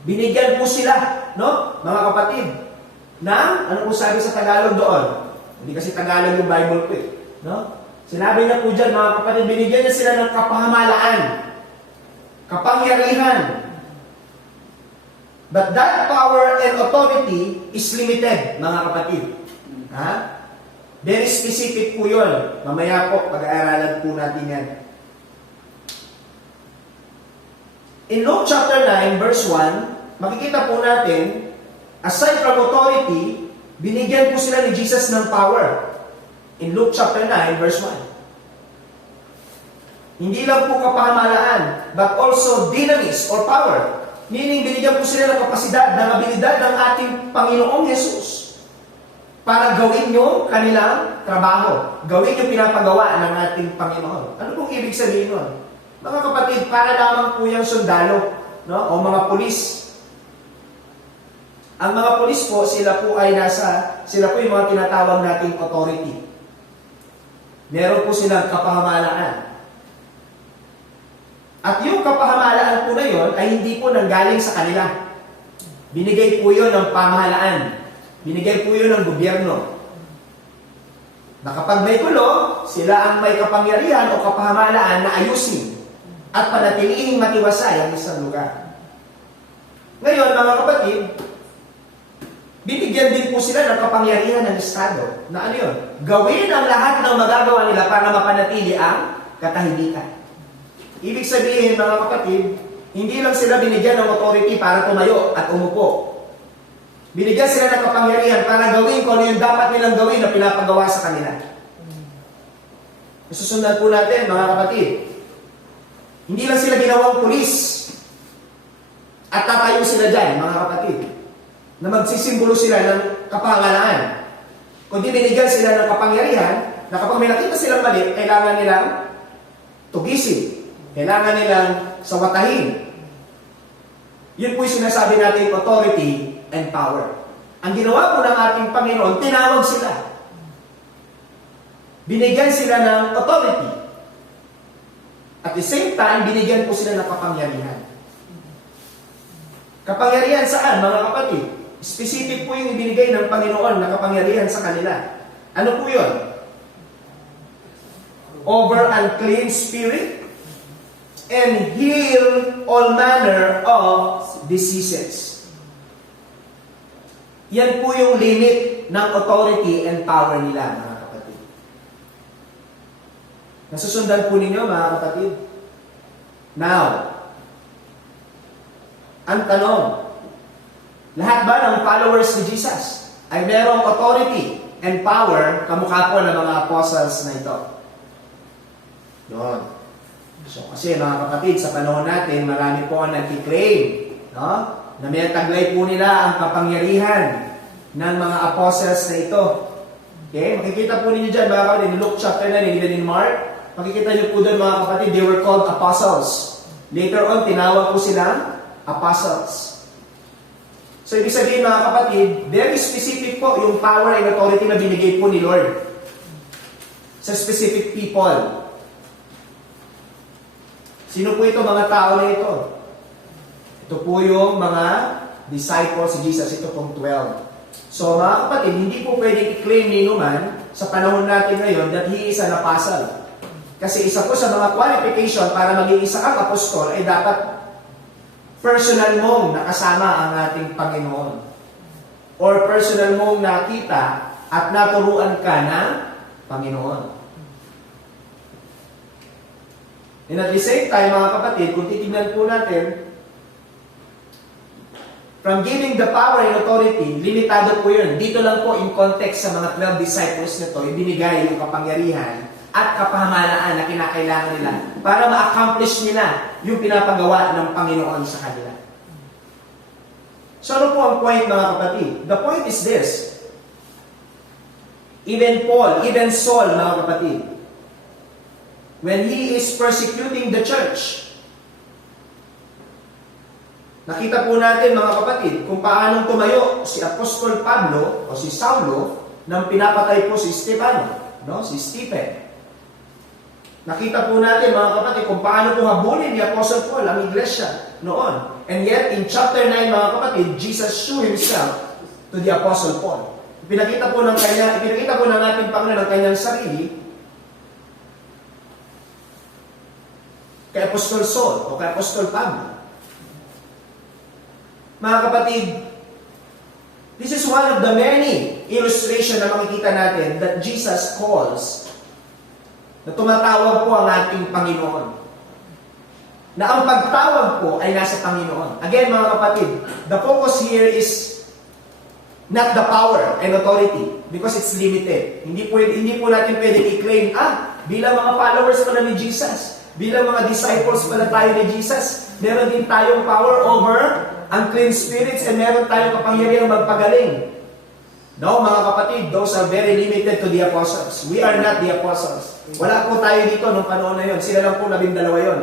Binigyan po sila, no, mga kapatid, ng, ano po sabi sa Tagalog doon? Hindi kasi Tagalog yung Bible ko eh. No? Sinabi niya po dyan, mga kapatid, binigyan niya sila ng kapahamalaan, kapangyarihan. But that power and authority is limited, mga kapatid. Ha? Very specific po yun. Mamaya po, pag-aaralan po natin yan. In Luke chapter 9, verse 1, makikita po natin, aside from authority, binigyan po sila ni Jesus ng power. In Luke chapter 9, verse 1. Hindi lang po kapahamalaan, but also dynamis or power. Meaning, binigyan po sila ng kapasidad, ng abilidad ng ating Panginoong Jesus para gawin yung kanilang trabaho. Gawin yung pinapagawa ng ating Panginoon. Ano pong ibig sabihin nun? Mga kapatid, para lamang po yung sundalo, no? O mga pulis. Ang mga pulis po, sila po yung mga tinatawag nating authority. Meron po silang kapahamalaan. At yung kapahamalaan po na yun ay hindi po nanggaling sa kanila. Binigay po yun ng pamahalaan. Binigay po yun ng gobyerno. Na kapag may gulo, sila ang may kapangyarihan o kapahamalaan na ayusin at panatilihing matiwasay ang isang lugar. Ngayon, mga kapatid, binigyan din po sila ng kapangyarihan ng Estado. Na ano yun? Gawin ang lahat ng magagawa nila para mapanatili ang katahimikan. Ibig sabihin, mga kapatid, hindi lang sila binigyan ng authority para tumayo at umupo. Binigyan sila ng kapangyarihan para gawin kung ano yung dapat nilang gawin na pinapagawa sa kanila. Susundan po natin, mga kapatid. Hindi lang sila ginawang pulis at tatayo sila dyan, mga kapatid, na magsisimbolo sila ng kapangalaan. Kundi binigyan sila ng kapangyarihan na kapag may nakita silang mali, kailangan nilang tugisin. Kailangan nilang sawatahin. Yun po yung sinasabi natin, authority and power. Ang ginawa po ng ating Panginoon, tinawag sila. Binigyan sila ng authority. At the same time, binigyan po sila ng kapangyarihan. Kapangyarihan saan, mga kapatid? Specific po yung ibinigay ng Panginoon na kapangyarihan sa kanila. Ano po yun? Over unclean spirit and heal all manner of diseases. Yan po yung limit ng authority and power nila, mga kapatid. Nasusundan po ninyo, mga kapatid? Now, ang tanong, lahat ba ng followers ni Jesus ay merong authority and power kamukha po ng mga apostles na ito? Yun. So, kasi mga kapatid, sa panahon natin, marami po ang nag-claim, no? Na may taglay po nila ang kapangyarihan ng mga apostles na ito. Okay? Makikita po ninyo dyan, mga kapatid, in Luke chapter 9, even in Mark, makikita nyo po doon, mga kapatid, they were called apostles. Later on, tinawag po silang apostles. So, ibig sabihin, mga kapatid, very specific po yung power and authority na binigay po ni Lord sa specific people. Sino po ito, mga tao na ito? Ito po yung mga disciples si Jesus. Ito pong 12. So, mga kapatid, hindi po pwedeng i-claim ni Numan sa panahon natin ngayon that he is an apostle. Kasi isa po sa mga qualification para maging isa kang apostol ay dapat personal mong nakasama ang ating Panginoon. Or personal mong nakita at naturuan ka ng Panginoon. And at the same time, mga kapatid, kung titignan po natin, from giving the power and authority, limitado po yun. Dito lang po in context sa mga 12 disciples nito, ibinigay yung kapangyarihan at kapahamalaan na kinakailangan nila para ma-accomplish nila yung pinapagawa ng Panginoon sa kanila. So ano po ang point, mga kapatid? The point is this. Even Paul, even Saul, mga kapatid, when he is persecuting the church, nakita po natin, mga kapatid, kung paanong tumayo si Apostol Pablo o si Saulo nang pinapatay po si Stefano, no? Si Stephen. Nakita po natin, mga kapatid, kung paano po habulin ni Apostle Paul ang iglesia noon. And yet, in chapter 9, mga kapatid, Jesus showed himself to the Apostle Paul. Ipinakita po ng ating Panginoon ng kanyang sarili kay Apostol Saul o kay Apostol Pablo. Mga kapatid, this is one of the many illustration na makikita natin that Jesus calls, na tumatawag po ang ating Panginoon. Na ang pagtawag po ay nasa Panginoon. Again, mga kapatid, the focus here is not the power and authority because it's limited. Hindi po natin pwedeng i-claim, bilang mga followers pala ni Jesus, bilang mga disciples pala tayo ni Jesus, meron din tayong power over unclean spirits and meron tayong kapangyarihan magpagaling. No, mga kapatid, those are very limited to the apostles. We are not the apostles. Wala po tayo dito nung panahon na yun. Sila lang po 12 yun.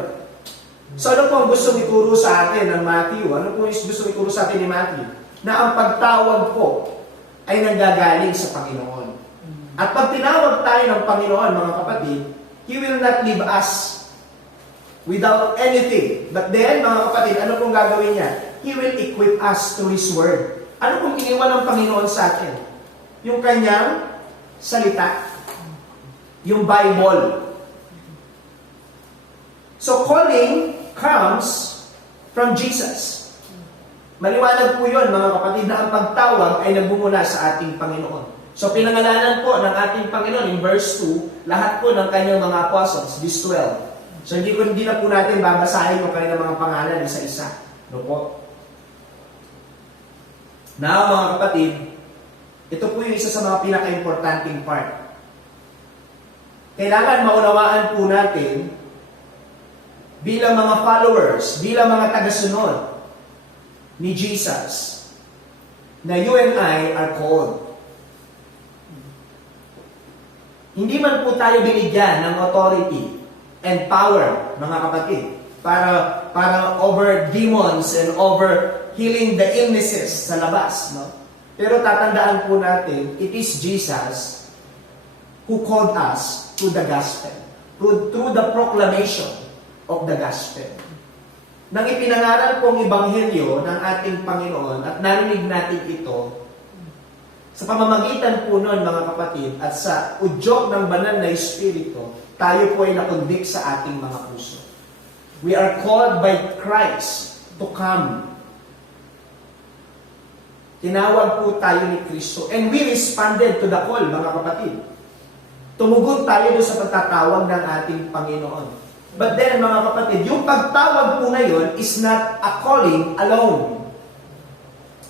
So ano po ang gusto ituro sa atin ng Matthew? Ano po yung gusto ituro sa atin ni Matthew? Na ang pagtawag po ay nanggagaling sa Panginoon. At pag tinawag tayo ng Panginoon, mga kapatid, He will not leave us without anything. But then, mga kapatid, ano pong gagawin niya? He will equip us to His Word. Ano pong iniwan ng Panginoon sa atin? Yung kanyang salita. Yung Bible. So, calling comes from Jesus. Maliwanag po yun, mga kapatid, na ang pagtawag ay nagbumula sa ating Panginoon. So, pinangalanan po ng ating Panginoon in verse 2, lahat po ng kanyang mga apostles, these 12. So, hindi na po natin babasahin yung kanilang mga pangalan isa-isa. No po? Now, mga kapatid, ito po yung isa sa mga pinaka-importanting part. Kailangan maunawaan po natin bilang mga followers, bilang mga tagasunod ni Jesus, na you and I are called. Hindi man po tayo binigyan ng authority and power, mga kapatid, para over demons and over healing the illnesses sa labas, no? Pero tatandaan po natin, it is Jesus who called us to the gospel, through the proclamation of the gospel. Nang ipinangaral pong ebanghelyo ng ating Panginoon at narinig natin ito, sa pamamagitan po nun, mga kapatid, at sa udyok ng banal na Espiritu, tayo po ay nakundik sa ating mga puso. We are called by Christ to come. Tinawag po tayo ni Kristo. And we responded to the call, mga kapatid. Tumugon tayo doon sa pagtatawag ng ating Panginoon. But then, mga kapatid, yung pagtawag po na yun is not a calling alone.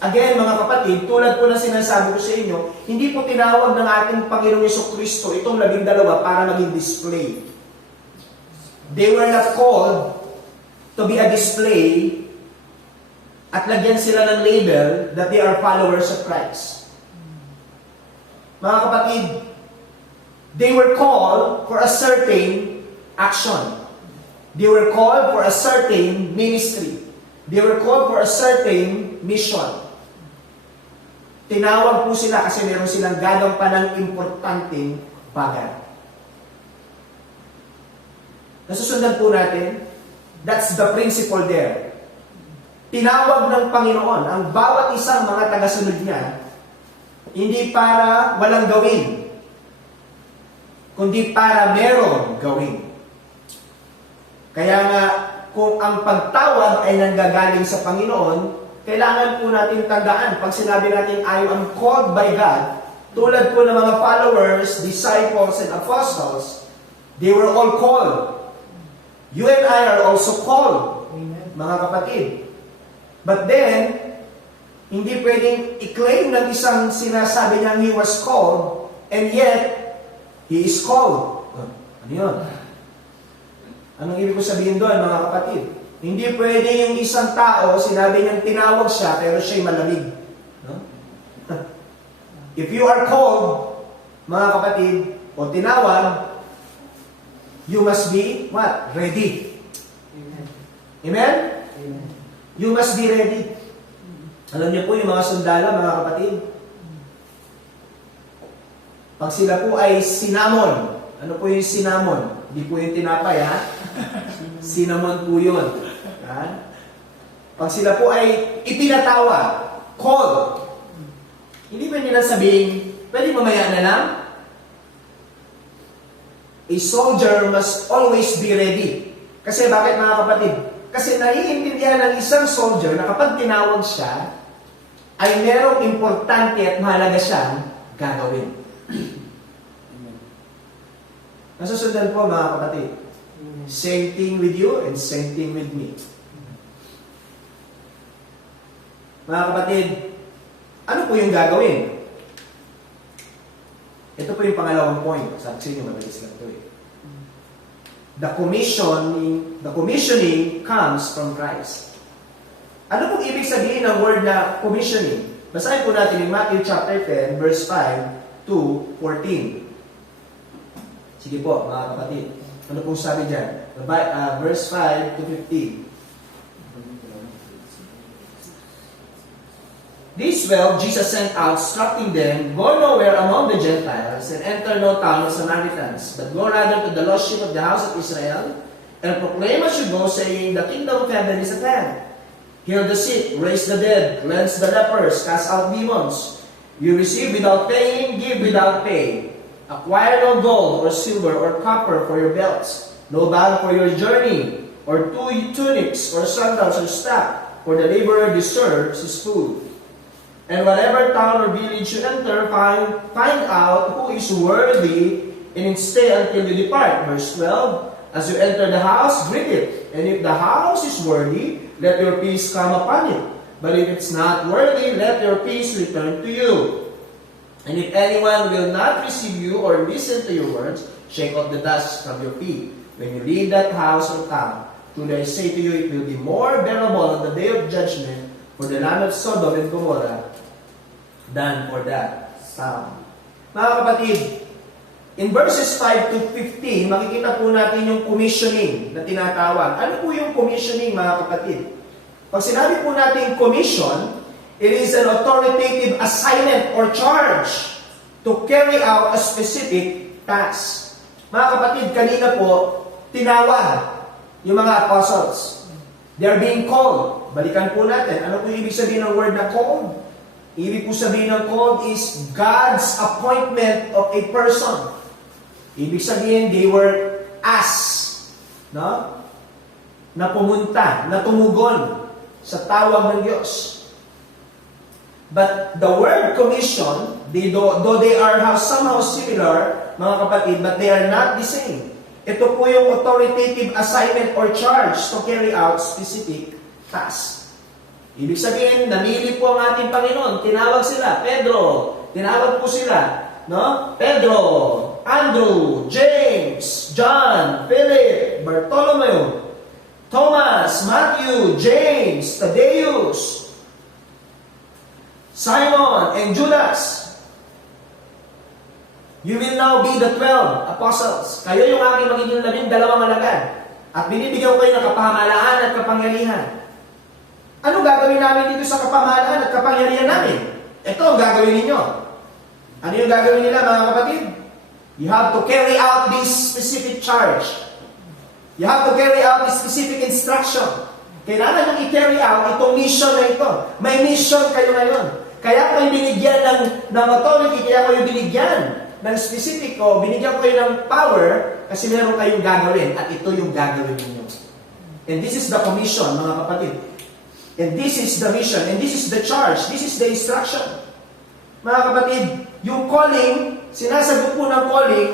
Again, mga kapatid, tulad po na sinasabi ko sa inyo, hindi po tinawag ng ating Panginoong Yesukristo itong 12 para maging display. They were not called to be a display at lagyan sila ng label that they are followers of Christ. Mga kapatid, they were called for a certain action. They were called for a certain ministry. They were called for a certain mission. Tinawag po sila kasi meron silang gagampanang importanteng bagay. Nasusundan po natin, that's the principle there. Tinawag ng Panginoon ang bawat isang mga tagasunod niya, hindi para walang gawin, kundi para meron gawin. Kaya nga, kung ang pagtawag ay nanggagaling sa Panginoon, kailangan po natin tandaan, pag sinabi natin, I am called by God, tulad po ng mga followers, disciples, and apostles, they were all called. You and I are also called, mga kapatid. But then, hindi pwedeng i-claim ng isang sinasabi niyang he was called, and yet, he is called. Ano yun? Anong ibig ko sabihin doon, mga kapatid? Hindi pwede yung isang tao, sinabi niyang tinawag siya, pero siya'y malamig. No? If you are called, mga kapatid, o tinawag, you must be, what? Ready. Amen? Amen. You must be ready. Alam niyo po yung mga sundalo, mga kapatid, pag sila po ay sinamon, ano po yung sinamon? Hindi po yung tinapay, ha? Cinnamon po yun. Ha? Pag sila po ay ipinatawag, call, hindi ba nila sabihin, pwede mamaya na lang? A soldier must always be ready. Kasi bakit, mga kapatid? Kasi naiintindihan ng isang soldier na kapag tinawag siya, ay merong importante at mahalaga siyang gagawin. Nasusundan po, mga kapatid. Same thing with you and same thing with me. Mga kapatid, ano po yung gagawin? Ito po yung pangalawang point. Sabi sa inyo, mabilis lang ito eh. The commissioning comes from Christ. Ano pong ibig sabihin ng word na commissioning? Basahin po natin in Matthew chapter 10, verse 5 to 14. Sige po, mga kapatid. Ano pong sabi dyan? Verse 5 to 15. These 12 Jesus sent out, instructing them, go nowhere among the Gentiles, and enter no town of Samaritans, but go rather to the lost sheep of the house of Israel, and proclaim as you go, saying, the kingdom of heaven is at hand. Heal the sick, raise the dead, cleanse the lepers, cast out demons. You receive without paying, give without pay. Acquire no gold or silver or copper for your belts, no bag for your journey, or two tunics or sandals or staff, for the laborer deserves his food. And whatever town or village you enter, find out who is worthy, and stay until you depart. Verse 12, as you enter the house, greet it. And if the house is worthy, let your peace come upon it. But if it's not worthy, let your peace return to you. And if anyone will not receive you or listen to your words, shake off the dust from your feet. When you leave that house or town, truly I say to you, it will be more bearable on the day of judgment for the land of Sodom and Gomorrah than for that town. Mga kapatid, in verses 5 to 15, makikita po natin yung commissioning na tinatawag. Ano po yung commissioning, mga kapatid? Pag sinabi po natin commission, it is an authoritative assignment or charge to carry out a specific task. Mga kapatid, kanina po, tinawag yung mga apostles. They are being called. Balikan po natin. Ano po yung ibig sabihin ng word na called? Ibig po sabihin ng called is God's appointment of a person. Ibig sabihin, they were asked, no? Na pumunta, na tumugon sa tawag ng Diyos. But the word commission, though they are somehow similar, mga kapatid, but they are not the same. Ito po yung authoritative assignment or charge to carry out specific tasks. Ibig sabihin, namili po ang ating Panginoon. Tinawag sila, Pedro. Tinawag po sila, no? Pedro, Andrew, James, John, Philip, Bartholomew, Thomas, Matthew, James, Thaddeus, Simon, and Judas. You will now be the 12 apostles. Kayo yung aking magiging 12 alagad. At binibigyan ko kayo ng kapamahalaan at kapangyarihan. Ano gagawin namin dito sa kapamahalaan at kapangyarihan namin? Ito ang gagawin ninyo. Ano yung gagawin nila, mga kapatid? You have to carry out this specific charge. You have to carry out this specific instruction. Kailangan nyo i-carry out itong mission na ito. May mission kayo ngayon. Kaya kayo binigyan ng authority, kaya kayo binigyan ng specific o binigyan ko kayo ng power kasi meron kayong gagawin at ito yung gagawin ninyo. And this is the commission, mga kapatid. And this is the mission. And this is the charge. This is the instruction. Mga kapatid, yung calling, sinasagot po ng calling,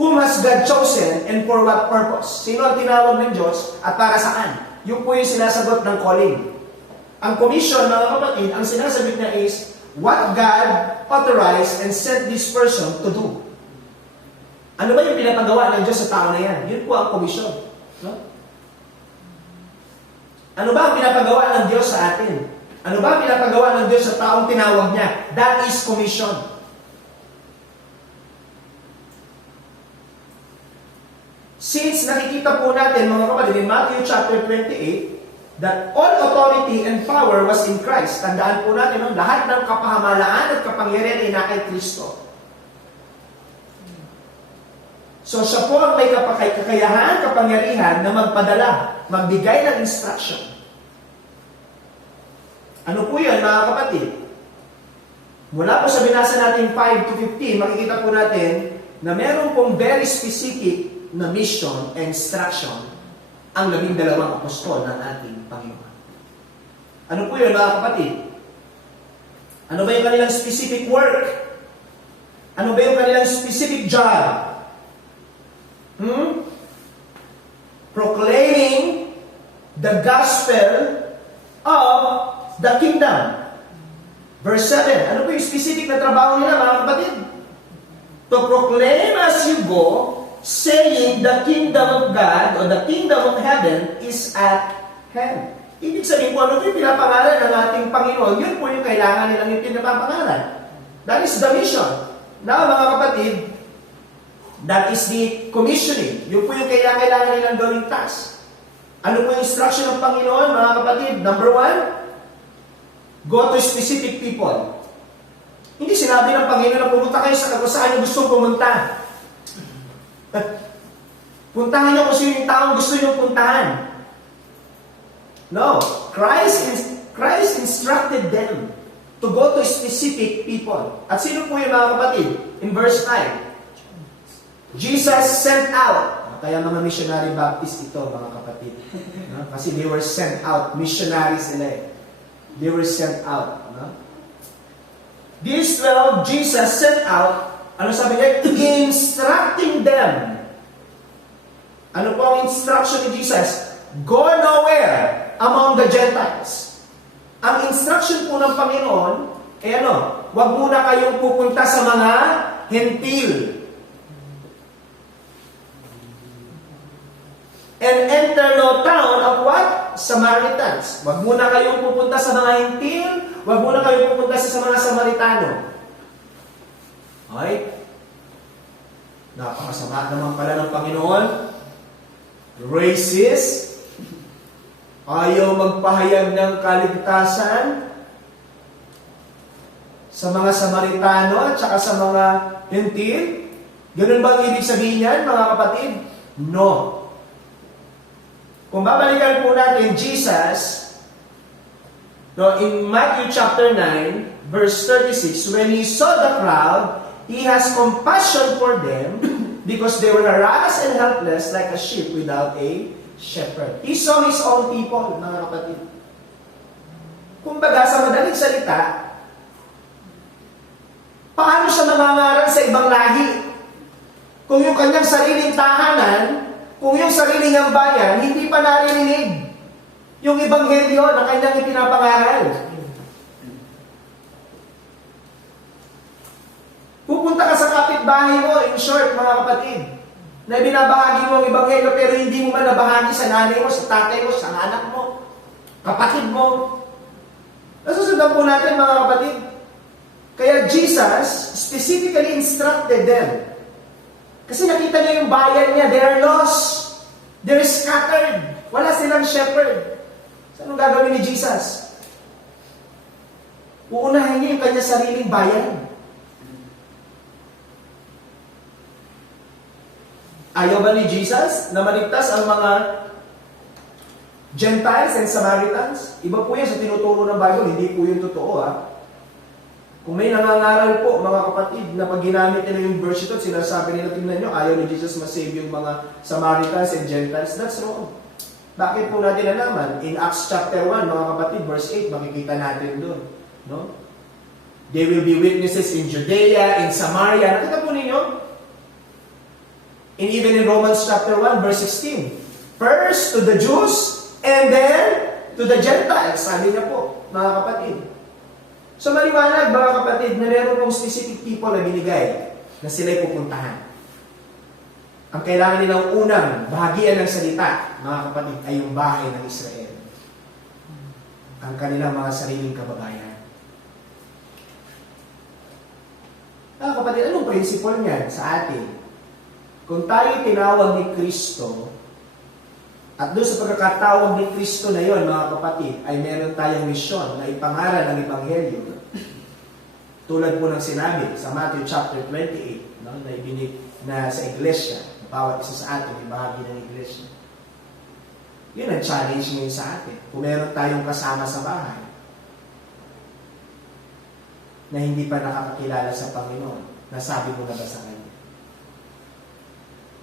whom has God chosen and for what purpose? Sino ang tinawag ng Diyos at para saan? Yung po yung sinasagot ng calling. Ang commission, mga kapatid, ang sinasagot niya is what God authorized and sent this person to do. Ano ba yung pinapagawa ng Diyos sa tao na yan? Yun po ang commission. No? Ano ba ang pinapagawa ng Diyos sa atin? Ano ba ang pinapagawa ng Diyos sa taong tinawag niya? That is commission. Since nakikita po natin, mga kapatid, in Matthew chapter 28, that all authority and power was in Christ. Tandaan po natin, lahat ng kapahamalaan at kapangyarihan ay nasa Kristo. So siya po ang may kakayahan, kapangyarihan na magpadala, magbigay ng instruction. Ano po yun, mga kapatid? Mula po sa binasa natin 5 to 15, makikita po natin na meron pong very specific na mission and instruction ang 12 apostol ng ating Panginoon. Ano po yun, mga kapatid? Ano ba yung kanilang specific work? Ano ba yung kanilang specific job? Proclaiming the gospel of the kingdom. Verse 7. Ano po yung specific na trabaho nila, mga kapatid? To proclaim as you go, saying the kingdom of God or the kingdom of heaven is at hand. Ibig sabihin po, ano po yung pinapangalan ng ating Panginoon? Yun po yung kailangan nilang yung pinapangalan. That is the mission. Now, mga kapatid, that is the commissioning. Yun po yung kailangan nilang gawing task. Ano po yung instruction ng Panginoon, mga kapatid? Number 1, go to specific people. Hindi sinabi ng Panginoon na pumunta kayo sa kung saan yung gustong pumunta. Puntahan nyo kung sino yung taong gusto nyo puntahan. No. Christ instructed them to go to specific people. At sino po yung mga kapatid? In verse 5, Jesus sent out. Kaya mga missionary Baptist ito, mga kapatid. No? Kasi they were sent out. Missionaries sila eh. They were sent out. No? These 12, Jesus sent out. Ano sabi niya? Instructing them. Ano po ang instruction ni Jesus? Go nowhere among the Gentiles. Ang instruction po ng Panginoon, eh ano, huwag muna kayong pupunta sa mga hentil. And enter no town of what? Samaritans. Huwag muna kayong pupunta sa mga hentil, huwag muna kayong pupunta sa mga Samaritano. Okay? Napakasama naman pala ng Panginoon. Racist. Ayaw magpahayag ng kaligtasan sa mga Samaritano at saka sa mga hentil. Ganun ba ang ibig sabihin yan, mga kapatid? No. Kung babalikan po natin, Jesus, in Matthew chapter 9, verse 36, when He saw the crowd, He has compassion for them because they were harassed and helpless like a sheep without a shepherd. He saw His own people, mga kapatid. Kumbaga, sa madaling salita, paano siya nangangaral sa ibang lahi? Kung yung kanyang sariling tahanan, kung yung sariling niyang bayan, hindi pa naririnig yung ebanghelyo na kanyang ipinapangaral. Pupunta ka sa kapitbahay mo, in short, mga kapatid, na binabahagi mo ang ebanghelyo pero hindi mo man nabahagi sa nanay mo, sa tatay mo, sa anak mo, kapatid mo. Nasusundan po natin mga kapatid. Kaya Jesus specifically instructed them. Kasi nakita niya yung bayan niya, they are lost. They're scattered. Wala silang shepherd. So, anong gagawin ni Jesus? Uunahin niya yung kanyang sariling bayan. Ayaw ba ni Jesus na maligtas ang mga Gentiles and Samaritans? Iba po yan sa tinuturo ng Bible, hindi po yun totoo Kung may nangangaral po, mga kapatid, na pag ginamit nila yung verse ito, sinasabi nila, tingnan nyo, ayaw ni Jesus masave yung mga Samaritans and Gentiles, that's wrong. Bakit po natin nalaman? In Acts chapter 1, mga kapatid, verse 8, makikita natin doon. No? They will be witnesses in Judea, in Samaria. Nakita po ninyo? And even in Romans chapter 1, verse 16. First to the Jews, and then to the Gentiles. Sabi niya po, mga kapatid. So maliwanag, mga kapatid, na meron pong specific people na binigay na sila'y pupuntahan. Ang kailangan nilang unang bahagian ng salita, mga kapatid, ay yung bahay ng Israel. Ang kanilang mga sariling kababayan. Mga kapatid, anong principle niyan sa atin? Kung tayo tinawag ni Kristo, at doon sa pagkakatawag ni Kristo na yon, mga kapatid, ay meron tayong misyon na ipangaral ang Ebanghelyo. Tulad po ng sinabi sa Matthew chapter 28, no, na ibinig na sa iglesia, bawat isa sa atin ay bahagi ng iglesia. Yun ang challenge ngayon sa atin. Kung meron tayong kasama sa bahay na hindi pa nakakakilala sa Panginoon, nasabi mo na ba sa Kanya?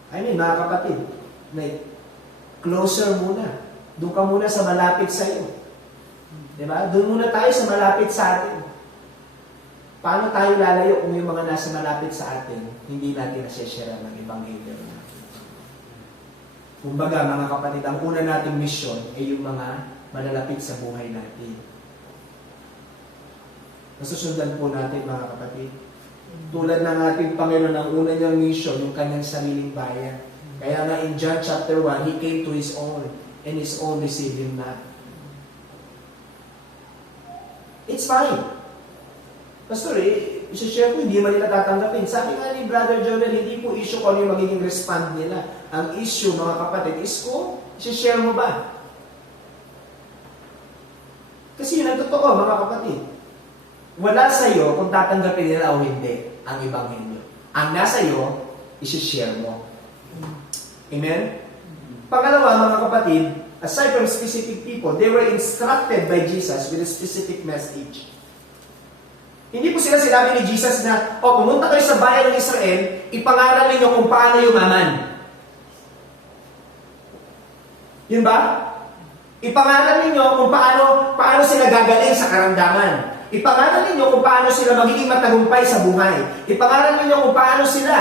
I mean, mga kapatid, closer muna. Doon ka muna sa malapit sa iyo. Diba? Doon muna tayo sa malapit sa atin. Paano tayo lalayo kung yung mga nasa malapit sa atin, hindi natin nasishare ng Ebanghelyo natin? Kumbaga, mga kapatid, ang una nating mission ay yung mga malalapit sa buhay natin. Nasusundan po natin, mga kapatid. Tulad ng ating Panginoon, ang una niyang mission, yung kanyang sariling bayan. Kaya nga in John chapter 1, He came to His own, and His own received Him not. It's fine. Pastor, isa-share ko, hindi man nila tatanggapin. Sabi nga ni Brother Jonel, hindi po issue kung ano yung magiging respond nila. Ang issue, mga kapatid, is kung isa-share mo ba? Kasi yun ang totoo, mga kapatid. Wala sa iyo kung tatanggapin nila o hindi ang Ebanghelyo. Ang nasa iyo, isi-share mo. Amen? Pangalawa, mga kapatid, aside from specific people, they were instructed by Jesus with a specific message. Hindi po sila sinabi ni Jesus na, pumunta kayo sa bayan ng Israel, ipangaral ninyo kung paano yumaman. Yun ba? Ipangaral ninyo kung paano sila gagaling sa karamdaman. Ipangaral ninyo kung paano sila magiging matagumpay sa buhay. Ipangaral ninyo kung paano sila,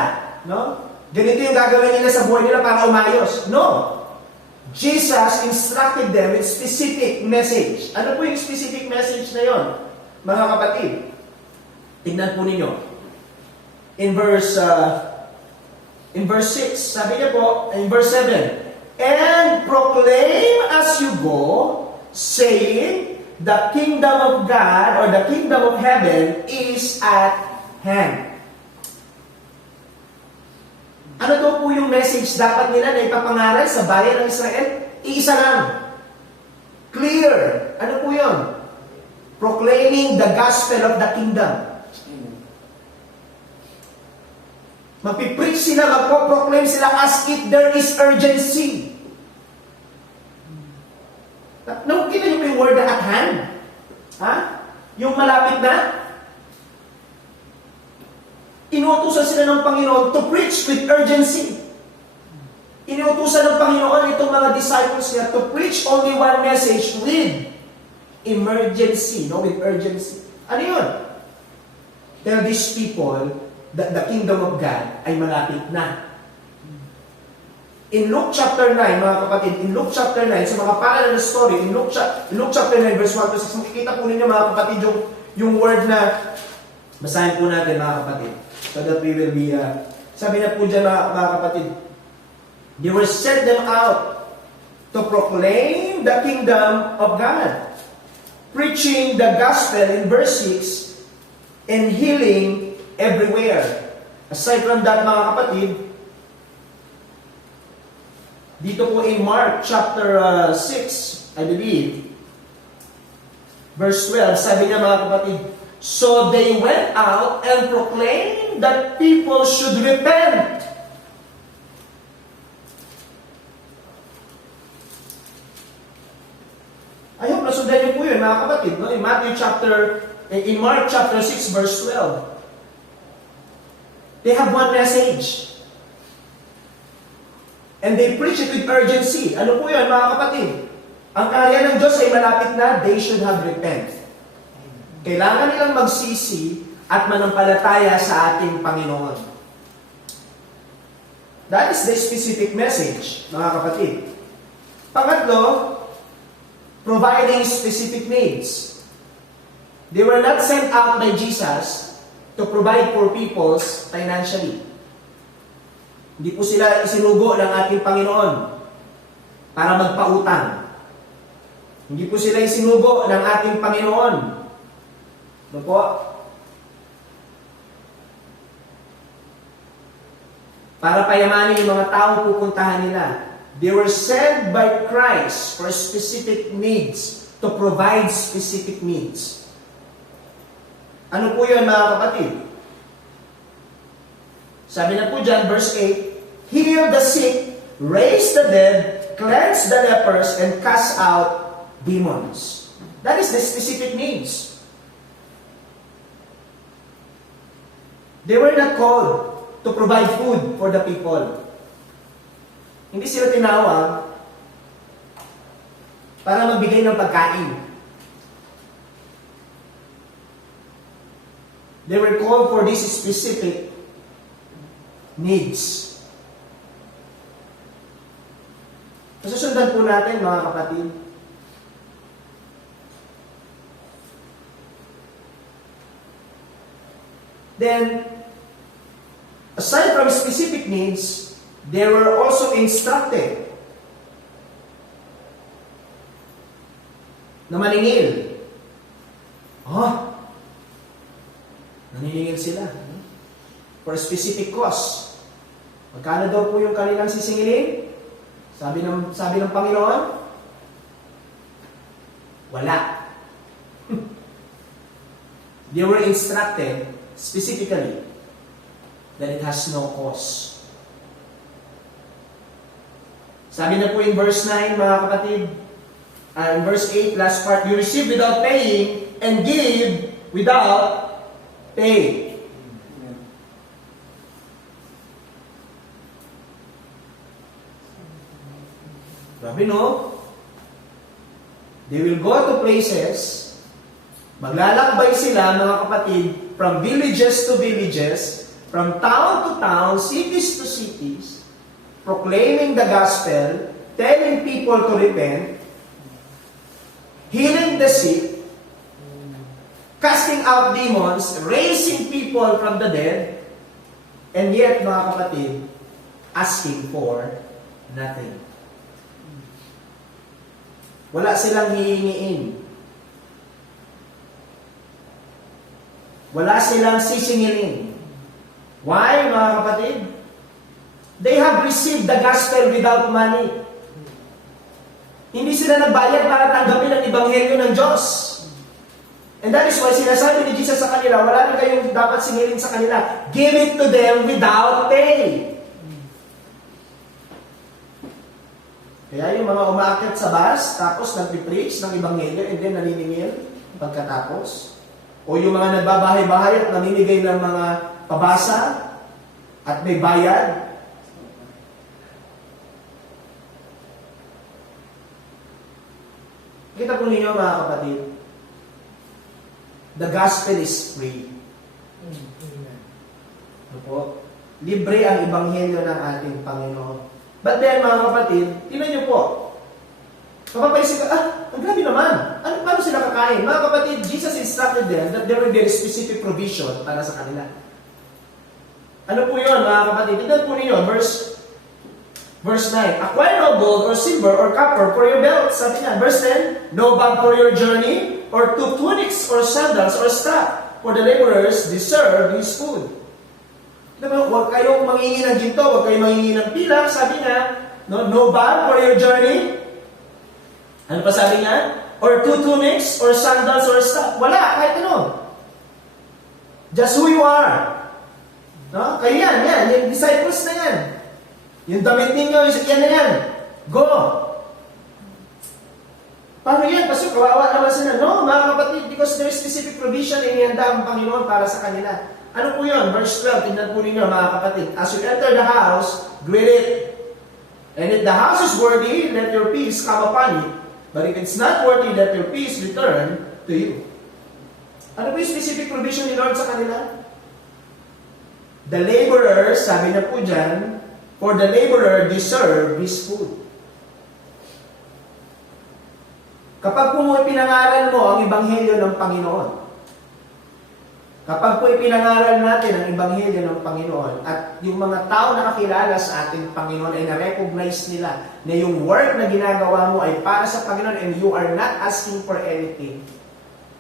no? Ganito yung gagawin nila sa buhay nila para umayos. No. Jesus instructed them with specific message. Ano po yung specific message na yon, mga kapatid? Tingnan po ninyo. In verse 6, sabi niya po, in verse 7, and proclaim as you go, saying, the kingdom of God or the kingdom of heaven is at hand. Ano daw po yung message dapat nila na ipapangaral sa bayan ng Israel? Iisa lang. Clear. Ano po yun? Proclaiming the gospel of the kingdom. Magpipreach sila, magpo-proclaim sila as if there is urgency. Nakikita niyo po yung word na at hand? Ha? Yung malapit na? Inuutusan sila ng Panginoon to preach with urgency. Inuutusan ng Panginoon itong mga disciples niya to preach only one message with emergency, no? With urgency. Ano yun? Tell these people that the kingdom of God ay malapit na. In Luke chapter 9, mga kapatid, in Luke chapter 9, sa mga paalala ng story, in Luke chapter 9, verse 1 to 6, makikita po ninyo, mga kapatid, yung word na, basahin po natin, mga kapatid, so that we will be, sabi na po dyan, mga kapatid, They were sent them out to proclaim the kingdom of God, preaching the gospel in verse 6, and healing everywhere. Aside from that, mga kapatid, dito po in Mark chapter 6, I believe, verse 12, sabi niya mga kapatid, so they went out and proclaimed that people should repent. I hope nasundan niyo po yun, mga kapatid. No? In Mark chapter 6, verse 12. They have one message. And they preach it with urgency. Ano po yun, mga kapatid? Ang karya ng Diyos ay malapit na, they should have repent. Kailangan nilang magsisi at manampalataya sa ating Panginoon. That is the specific message, mga kapatid. Pangatlo, providing specific needs. They were not sent out by Jesus to provide for people financially. Hindi po sila isinugo ng ating Panginoon para magpautang. Hindi po sila isinugo ng ating Panginoon. Ano po? Para payamanin yung mga taong pupuntahan nila. They were sent by Christ for specific needs, to provide specific needs. Ano po yun, mga kapatid? Sabi na po dyan, verse 8, heal the sick, raise the dead, cleanse the lepers, and cast out demons. That is the specific needs. They were not called to provide food for the people. Hindi sila tinawag para magbigay ng pagkain. They were called for these specific needs. Masusundan po natin, mga kapatid. Then, aside from specific needs, they were also instructed na maningil. Naniningil sila. For a specific cause. Magkano daw po yung kanilang sisingilin? Sabi ng Panginoon, wala. They were instructed specifically that it has no cause. Sabi na po in verse 9, mga kapatid, in verse 8, last part, you receive without paying and give without pay. Grabe, no? They will go to places, maglalakbay sila, mga kapatid, from villages to villages, from town to town, cities to cities, proclaiming the gospel, telling people to repent, healing the sick, casting out demons, raising people from the dead, and yet, mga kapatid, asking for nothing. Wala silang hihingiin. Wala silang sisingilin. Why, mga kapatid? They have received the gospel without money. Hindi sila nagbayad para tanggapin ang ebanghelyo ng Diyos. And that is why sinasabi ni Jesus sa kanila, wala na kayong dapat singilin sa kanila. Give it to them without pay. Kaya yung mga umaakyat sa bus, tapos nagpipreach ng ebanghelyo, and then naniningil pagkatapos. O yung mga nagbabahay-bahay at namimigay ng mga pabasa at may bayad. Kita po ninyo, mga kapatid, the gospel is free. Ano po? Libre ang ebanghelyo ng ating Panginoon. But then, mga kapatid, tingnan niyo po, mapapaisip ka, ang grabe naman. Paano sila kakain? Mga kapatid, Jesus instructed them that there will be a specific provision para sa kanila. Ano po yun, mga kapatid? Tignan po ninyo, verse Verse 9, acquire no gold or silver or copper for your belt. Sabi niya. Verse 10, no bag for your journey, or 2 tunics or sandals or staff, for the laborers deserve his food. Diba, huwag kayong mangingi ng ginto, huwag kayong mangingi ng pilak. Sabi niya, no bag for your journey. Ano pa sabi niya? Or 2 tunics or sandals or staff. Wala, kahit ano. Just who you are. No? Kayo yan. Yung disciples na yan. Yung damit ninyo, yan na yan. Go! Paano yan? Kasi kawawa naman sila. No, mga kapatid, because there is specific provision na inihanda ang Panginoon para sa kanila. Ano po yun? Verse 12, tingnan po ninyo mga kapatid. As you enter the house, greet it. And if the house is worthy, let your peace come upon it. But if it's not worthy, let your peace return to you. Ano po yung specific provision ni Lord sa kanila? The laborers, sabi na po dyan, for the laborer deserve his food. Kapag po ipinangaral mo ang Ebanghelyo ng Panginoon, kapag po ipinangaral natin ang Ebanghelyo ng Panginoon, at yung mga tao na nakakilala sa ating Panginoon ay na-recognize nila na yung work na ginagawa mo ay para sa Panginoon and you are not asking for anything,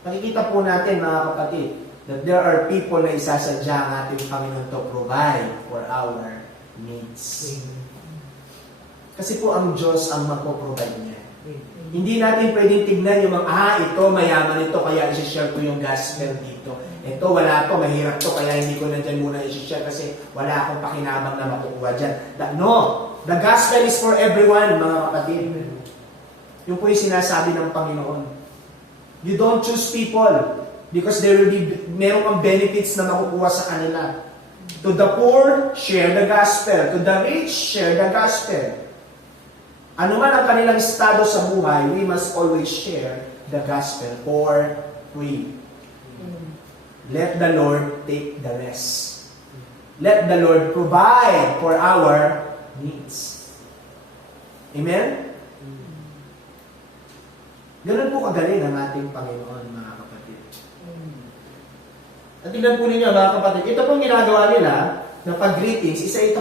makikita po natin mga kapatid, that there are people na isasadya ang ating Panginoon to provide for our needs. Kasi po ang Diyos ang magpo-provide niya. Hindi natin pwedeng tignan yung mga, ito mayaman ito, kaya isi-share ko yung gospel dito. Ito, wala to, mahirap to, kaya hindi ko na dyan muna isi-share kasi wala akong pakinabang na makukuha dyan. No! The gospel is for everyone, mga kapatid. Yung po yung sinasabi ng Panginoon. You don't choose people because there will be, meron kang benefits na makukuha sa kanila. To the poor, share the gospel. To the rich, share the gospel. Ano man ang kanilang estado sa buhay, we must always share the gospel for free. Let the Lord take the rest. Let the Lord provide for our needs. Amen? Ganun po kagaling ang ating Panginoon, mga kapatid. At tingnan po ninyo, mga kapatid, ito pong ginagawa nila na pag-greetings, isa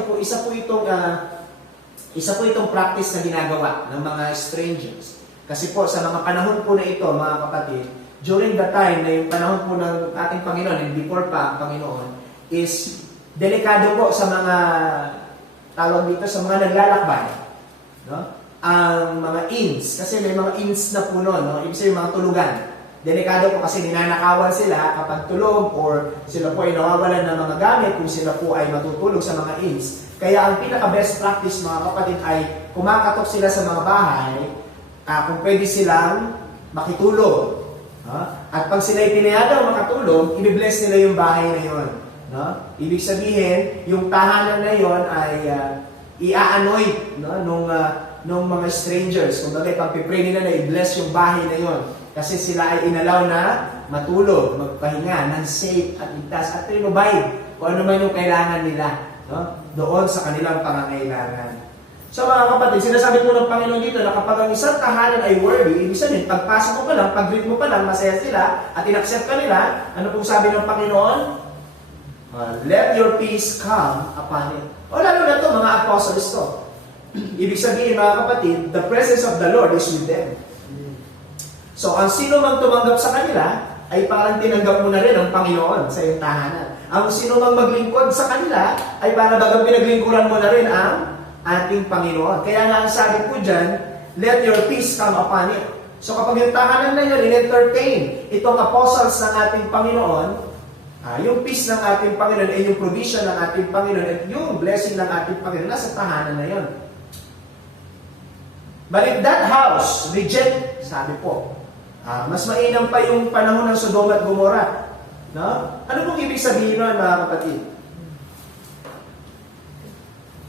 po itong practice na ginagawa ng mga strangers. Kasi po, sa mga panahon po na ito, mga kapatid, during the time na yung panahon po ng ating Panginoon, and before pa ang Panginoon, is delikado po sa mga, tawag dito, sa mga naglalakbay. No? Ang mga inns, kasi may mga inns na po noon, no? Ibig sabihin mga tulugan. Delikado po kasi ninanakawan sila kapag tulog or sila po ay nawawalan ng mga gamit kung sila po ay matutulog sa mga inns. Kaya ang pinaka-best practice, mga kapatid, ay kumakatok sila sa mga bahay kung pwede silang makitulog. At pag sila pinayagang makatulog, i-bless nila yung bahay na yun. Ibig sabihin, yung tahanan na yun ay i-anoint nung mga strangers. Kung bagay, pag-pray nila na i-bless yung bahay na yun. Kasi sila ay inalaw na matulog, magpahinga, ng safe at ligtas, at provide kung ano man yung kailangan nila. Doon sa kanilang pangangailangan. So mga kapatid, sinasabi po ng Panginoon dito na kapag ang isang tahanan ay worthy, ibig sabihin, pagpasok mo pa lang, pag-greet mo pa lang, masaya sila, at in-accept ka nila, ano pong sabi ng Panginoon? Let your peace come upon it. O lalo na ito, mga apostles to. Ibig sabihin, mga kapatid, the presence of the Lord is with them. So, ang sino mang tumanggap sa kanila, ay parang tinanggap mo na rin ang Panginoon sa iyong tahanan. Ang sino mang maglingkod sa kanila, ay parang bagang pinaglingkuran mo na rin ang ating Panginoon. Kaya nga ang sabi po dyan, let your peace come upon it. So kapag yung tahanan na yun, in-entertain itong apostles ng ating Panginoon, yung peace ng ating Panginoon ay yung provision ng ating Panginoon at yung blessing ng ating Panginoon nasa tahanan na yun. But if that house reject, sabi po, mas mainam pa yung panahon ng Sodoma at Gomorrah. No? Ano pong ibig sabihin nun, mga kapatid?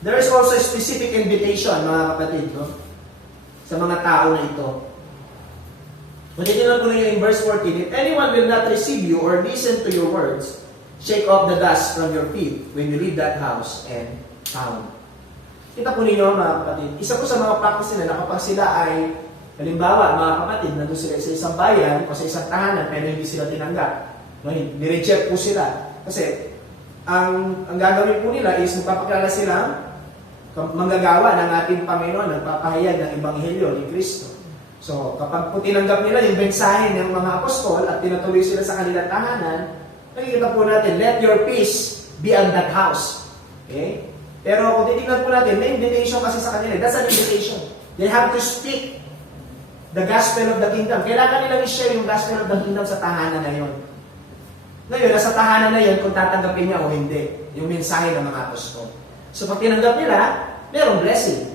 There is also a specific invitation, mga kapatid, no? Sa mga tao na ito. Kung titignan po ninyo in verse 14, if anyone will not receive you or listen to your words, shake off the dust from your feet when you leave that house and town. Kita po ninyo, mga kapatid, isa po sa mga practice nila na kapag sila ay, halimbawa, mga kapatid, nandun sila sa isang bayan o sa isang tahanan, pero hindi sila tinanggap. No, nireject po sila. Kasi, ang gagawin po nila is magpapakilala silang manggagawa ng ating Panginoon, nagpapahayag ng Ebanghelyo ni Kristo. So, kapag po tinanggap nila yung mensahe ng mga apostol at tinatuloy sila sa kanilang tahanan, nakikita po natin, let your peace be on that house. Okay? Pero kung titignan po natin, may invitation kasi sa kanila. That's an invitation. They have to speak the gospel of the kingdom. Kailangan nilang i-share yung gospel of the kingdom sa tahanan na yun. Ngayon, nasa tahanan na yun kung tatanggapin niya o hindi, yung mensahe ng mga apostol. So pag tinanggap nila, merong blessing.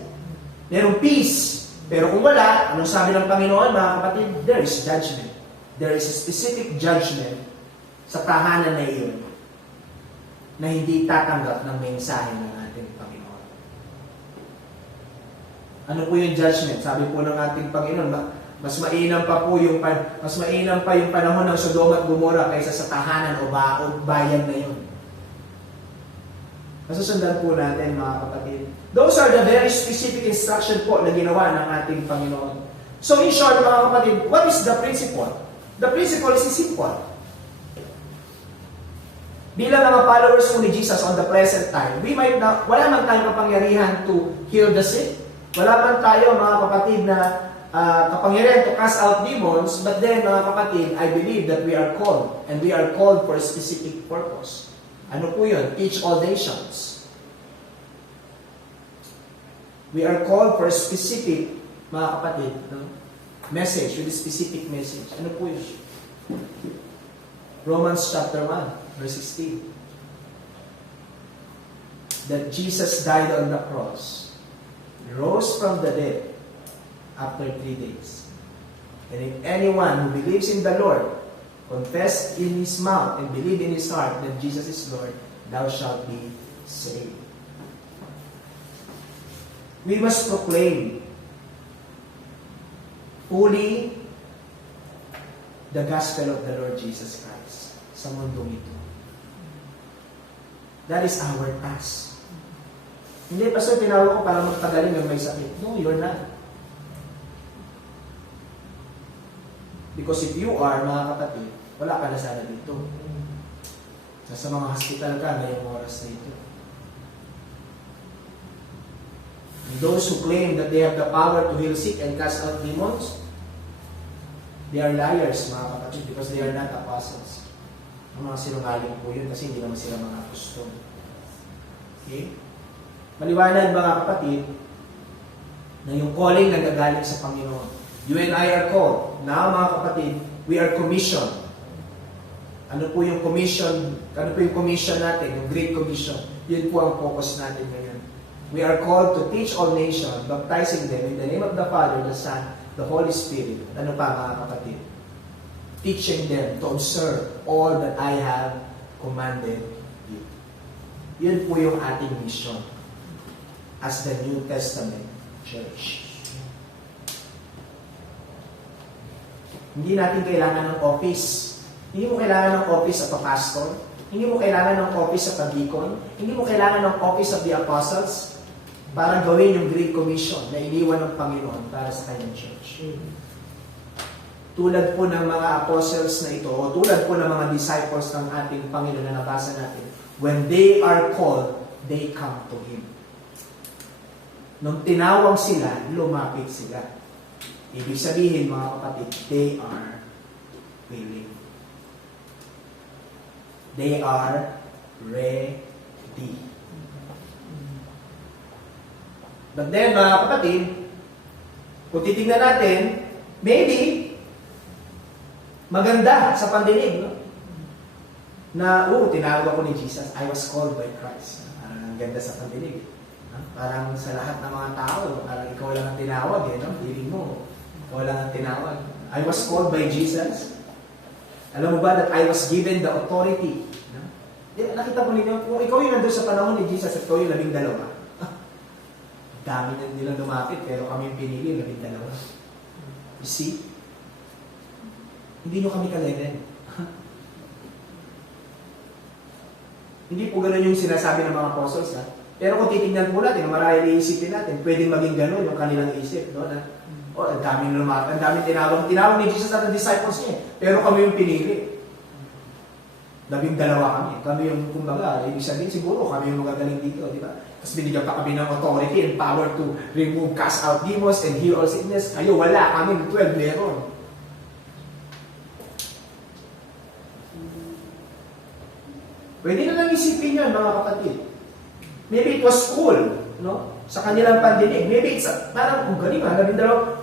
Merong peace. Pero kung wala, anong sabi ng Panginoon, mga kapatid? There is judgment. There is a specific judgment sa tahanan na iyon na hindi tatanggap ng mensahe ng ating Panginoon. Ano po yung judgment? Sabi po ng ating Panginoon, mas mainam pa yung panahon ng Sodoma at Gomora kaysa sa tahanan o bayan na yun. Masusundan po natin, mga kapatid. Those are the very specific instruction po na ginawa ng ating Panginoon. So in short, mga kapatid, what is the principle? The principle is simple. Bilang mga followers po ni Jesus on the present time, wala man tayong kapangyarihan to heal the sick. Wala man tayo, mga kapatid, na kapangyarihan to cast out demons, but then, mga kapatid, I believe that we are called, and we are called for a specific purpose. Ano po yun? Teach all nations. We are called for a specific, mga kapatid, message, with a specific message. Ano po yun? Romans chapter 1, verse 16. That Jesus died on the cross, rose from the dead after 3 days. And if anyone who believes in the Lord, confess in his mouth and believe in his heart that Jesus is Lord, thou shalt be saved. We must proclaim fully the gospel of the Lord Jesus Christ sa mundong ito. That is our task. Hindi, Pastor, tinawag ko para magpagaling ng may sakit. No, you're not. Because if you are, mga kapatid, wala ka na sana dito. Sa mga hospital ka ngayong oras na ito. And those who claim that they have the power to heal sick and cast out demons, they are liars, mga kapatid, because they are not apostles. Ang mga sinungaling po yun kasi hindi naman sila mga apostol. Okay? Maliwanag, mga kapatid, na yung calling na gagaling sa Panginoon. You and I are called. Now, mga kapatid, we are commissioned. Ano po yung commission? Ano po yung commission natin? Yung Great Commission. Yun po ang focus natin ngayon. We are called to teach all nations, baptizing them in the name of the Father, the Son, the Holy Spirit. Ano pa, mga kapatid? Teaching them to observe all that I have commanded you. Yun po yung ating mission as the New Testament Church. Hindi natin kailangan ng office. Hindi mo kailangan ng office of a pastor. Hindi mo kailangan ng office of a deacon. Hindi mo kailangan ng office of the apostles para gawin yung Great Commission na iniwan ng Panginoon para sa kanyang church. Tulad po ng mga apostles na ito, o tulad po ng mga disciples ng ating Panginoon na nabasa natin, when they are called, they come to Him. Nung tinawag sila, lumapit sila. Ibig sabihin, mga kapatid, they are willing. They are ready. But then, mga kapatid, kung titignan natin, maybe, maganda sa pandinig, no? Na, tinawag ako ni Jesus, I was called by Christ. Ang ganda sa pandinig. Parang sa lahat ng mga tao, parang ikaw lang ang tinawag, no? Feeling mo, ikaw lang ang tinawag. I was called by Jesus. Alam mo ba that I was given the authority? No? Nakita mo ninyo, kung ikaw yung nandun sa panahon ni Jesus at ikaw yung 12, dami na nilang lumapit, pero kami yung pinili, 12. You see? Hindi nyo kami ka-level. Hindi po ganun yung sinasabi ng mga apostles, ha? Pero kung titignan po natin, marahil iisipin natin, pwedeng maging ganun yung kanilang isip, no? Na, ang daming lumapit, ang daming tinawag ni Jesus at ang disciples niya, pero kami yung pinili. 12 kami. Kami yung, kumbaga, ibig sabihin siguro kami yung magagaling dito, di ba? Tapos binigyan pa kami ng authority and power to remove, cast out demons and heal all sickness. Kayo, wala. Kami 12 meron. Pwede na lang isipin yan, mga kapatid. Maybe it was cool, no? Sa kanilang pandinig. Maybe it's parang, kung galing ha, 12.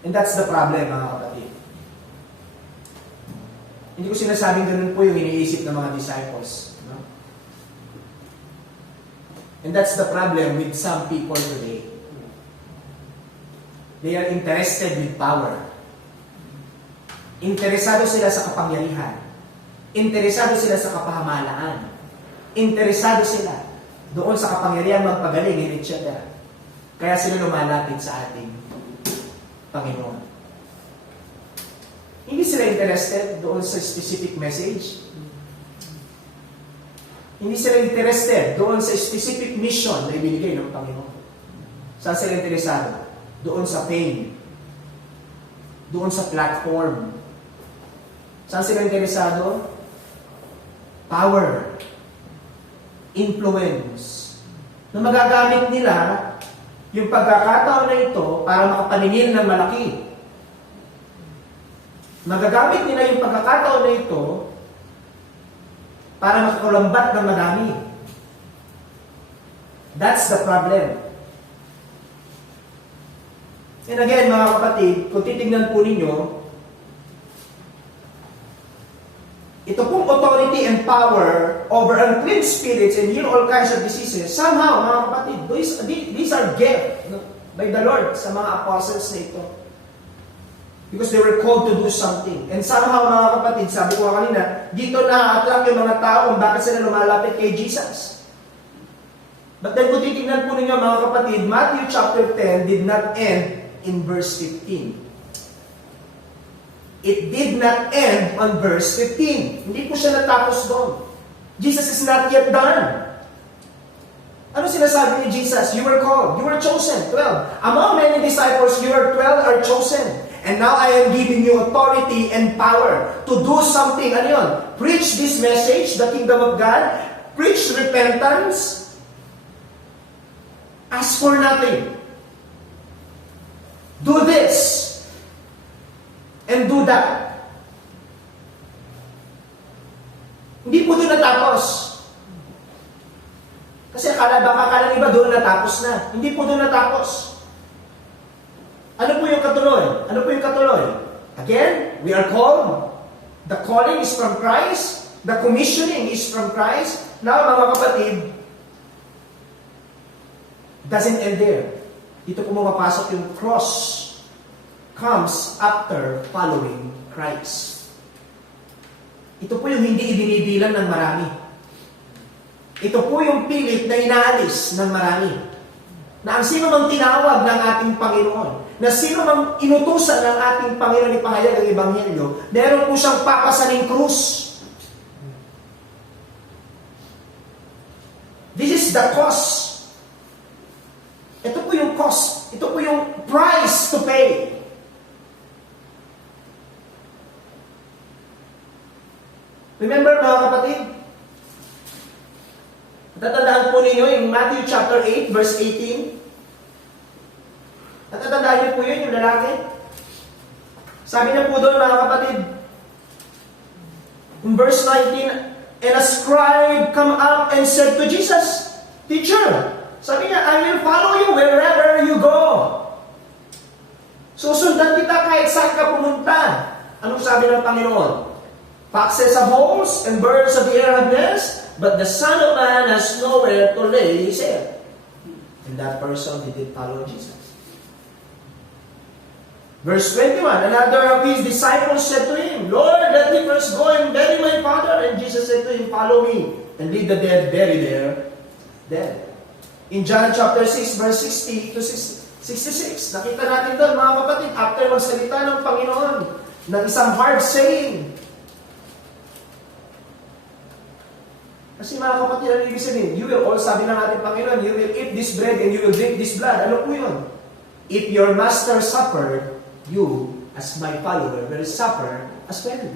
And that's the problem, mga kapatid. Hindi ko sinasabing ganun po yung iniisip ng mga disciples. No? And that's the problem with some people today. They are interested with power. Interesado sila sa kapangyarihan. Interesado sila sa kapahamalaan. Interesado sila doon sa kapangyarihan magpagaling, etc. Kaya sila lumalapit sa ating Panginoon. Hindi sila interested doon sa specific message. Hindi sila interested doon sa specific mission na ibinigay ng Panginoon. Saan sila interesado? Doon sa fame. Doon sa platform. Saan sila interesado? Power. Influence. Na magagamit nila yung pagkakataon na ito para makapaningil ng malaki. Magagamit nila yung pagkakataon na ito para makakulambat ng madami. That's the problem. And again, mga kapatid, kung titignan po ninyo, ito pong authority and power over unclean spirits and heal all kinds of diseases, somehow, mga kapatid, these are gifts by the Lord sa mga apostles na ito. Because they were called to do something. And somehow, mga kapatid, sabi ko kanina, dito na-attract yung mga tao kung bakit sila lumalapit kay Jesus. But then kung titignan po ninyo, mga kapatid, Matthew chapter 10 did not end in verse 15. It did not end on verse 15. Hindi po siya natapos doon. Jesus is not yet done. Ano sinasabi ni Jesus? You were called. You were chosen. 12. Among many disciples, you are 12 are chosen. And now I am giving you authority and power to do something. Ano yun? Preach this message, the kingdom of God. Preach repentance. Ask for nothing. Do this. And do that. Hindi po doon natapos. Kasi akala iba doon natapos na. Hindi po doon natapos. Ano po yung katuloy? Ano po yung katuloy? Again, we are called. The calling is from Christ. The commissioning is from Christ. Now, mga kapatid, doesn't end there. Dito po mapapasok yung cross. Comes after following Christ. Ito po yung hindi ibinibilang ng marami. Ito po yung pilit na inaalis ng marami. Na ang sino mang tinawag ng ating Panginoon, na sino mang inutusan ng ating Panginoon ipahayag ang Ebanghelyo, meron po siyang papasaning krus. This is the cost. Ito po yung cost. Ito po yung price to pay. Remember, mga kapatid? Natatandaan po ninyo yung Matthew chapter 8, verse 18? Natatandaan niyo po yun, yung lalaki? Sabi niya po doon, mga kapatid, in verse 19, and a scribe come up and said to Jesus, Teacher, sabi niya, I will follow you wherever you go. Susundan kita kahit saan ka pumunta. Anong sabi ng Panginoon? Foxes have holes and birds of the air have nests, but the Son of Man has nowhere to lay his head. And that person didn't follow Jesus. Verse 21, another of his disciples said to him, Lord, let me first go and bury my father. And Jesus said to him, Follow me, and leave the dead buried there dead. In John chapter 6, verse 60 to 66, nakita natin doon, mga kapatid, after magsalita ng Panginoon, ng isang hard saying. Kasi mga kapatid, ano ibig sabihin? You will all, sabi ng ating Panginoon, you will eat this bread and you will drink this blood. Ano po yun? If your master suffered, you as my follower will suffer as well.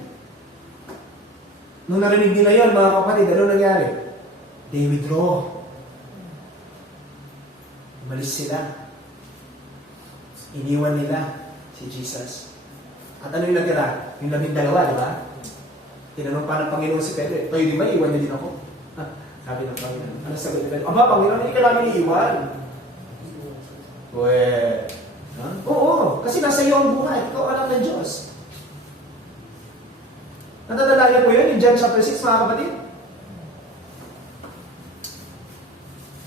Nung narinig nila yun, mga kapatid, ano nangyari? They withdraw. Umalis sila. Iniwan nila si Jesus. At ano yung natira? Yung 12, di ba? Tinanong pa ng Panginoon si Pedro, "Kayo di ba, iwan niyo din ako?" Sabi ng Panginoon. Ano sagot ni Pedro? "Aba, Panginoon, hindi ka namin iiwan." Oo, kasi nasa iyo ang buhay. Ikaw alam ng Diyos. Natatandaan po yun in John chapter 6, mga kapatid.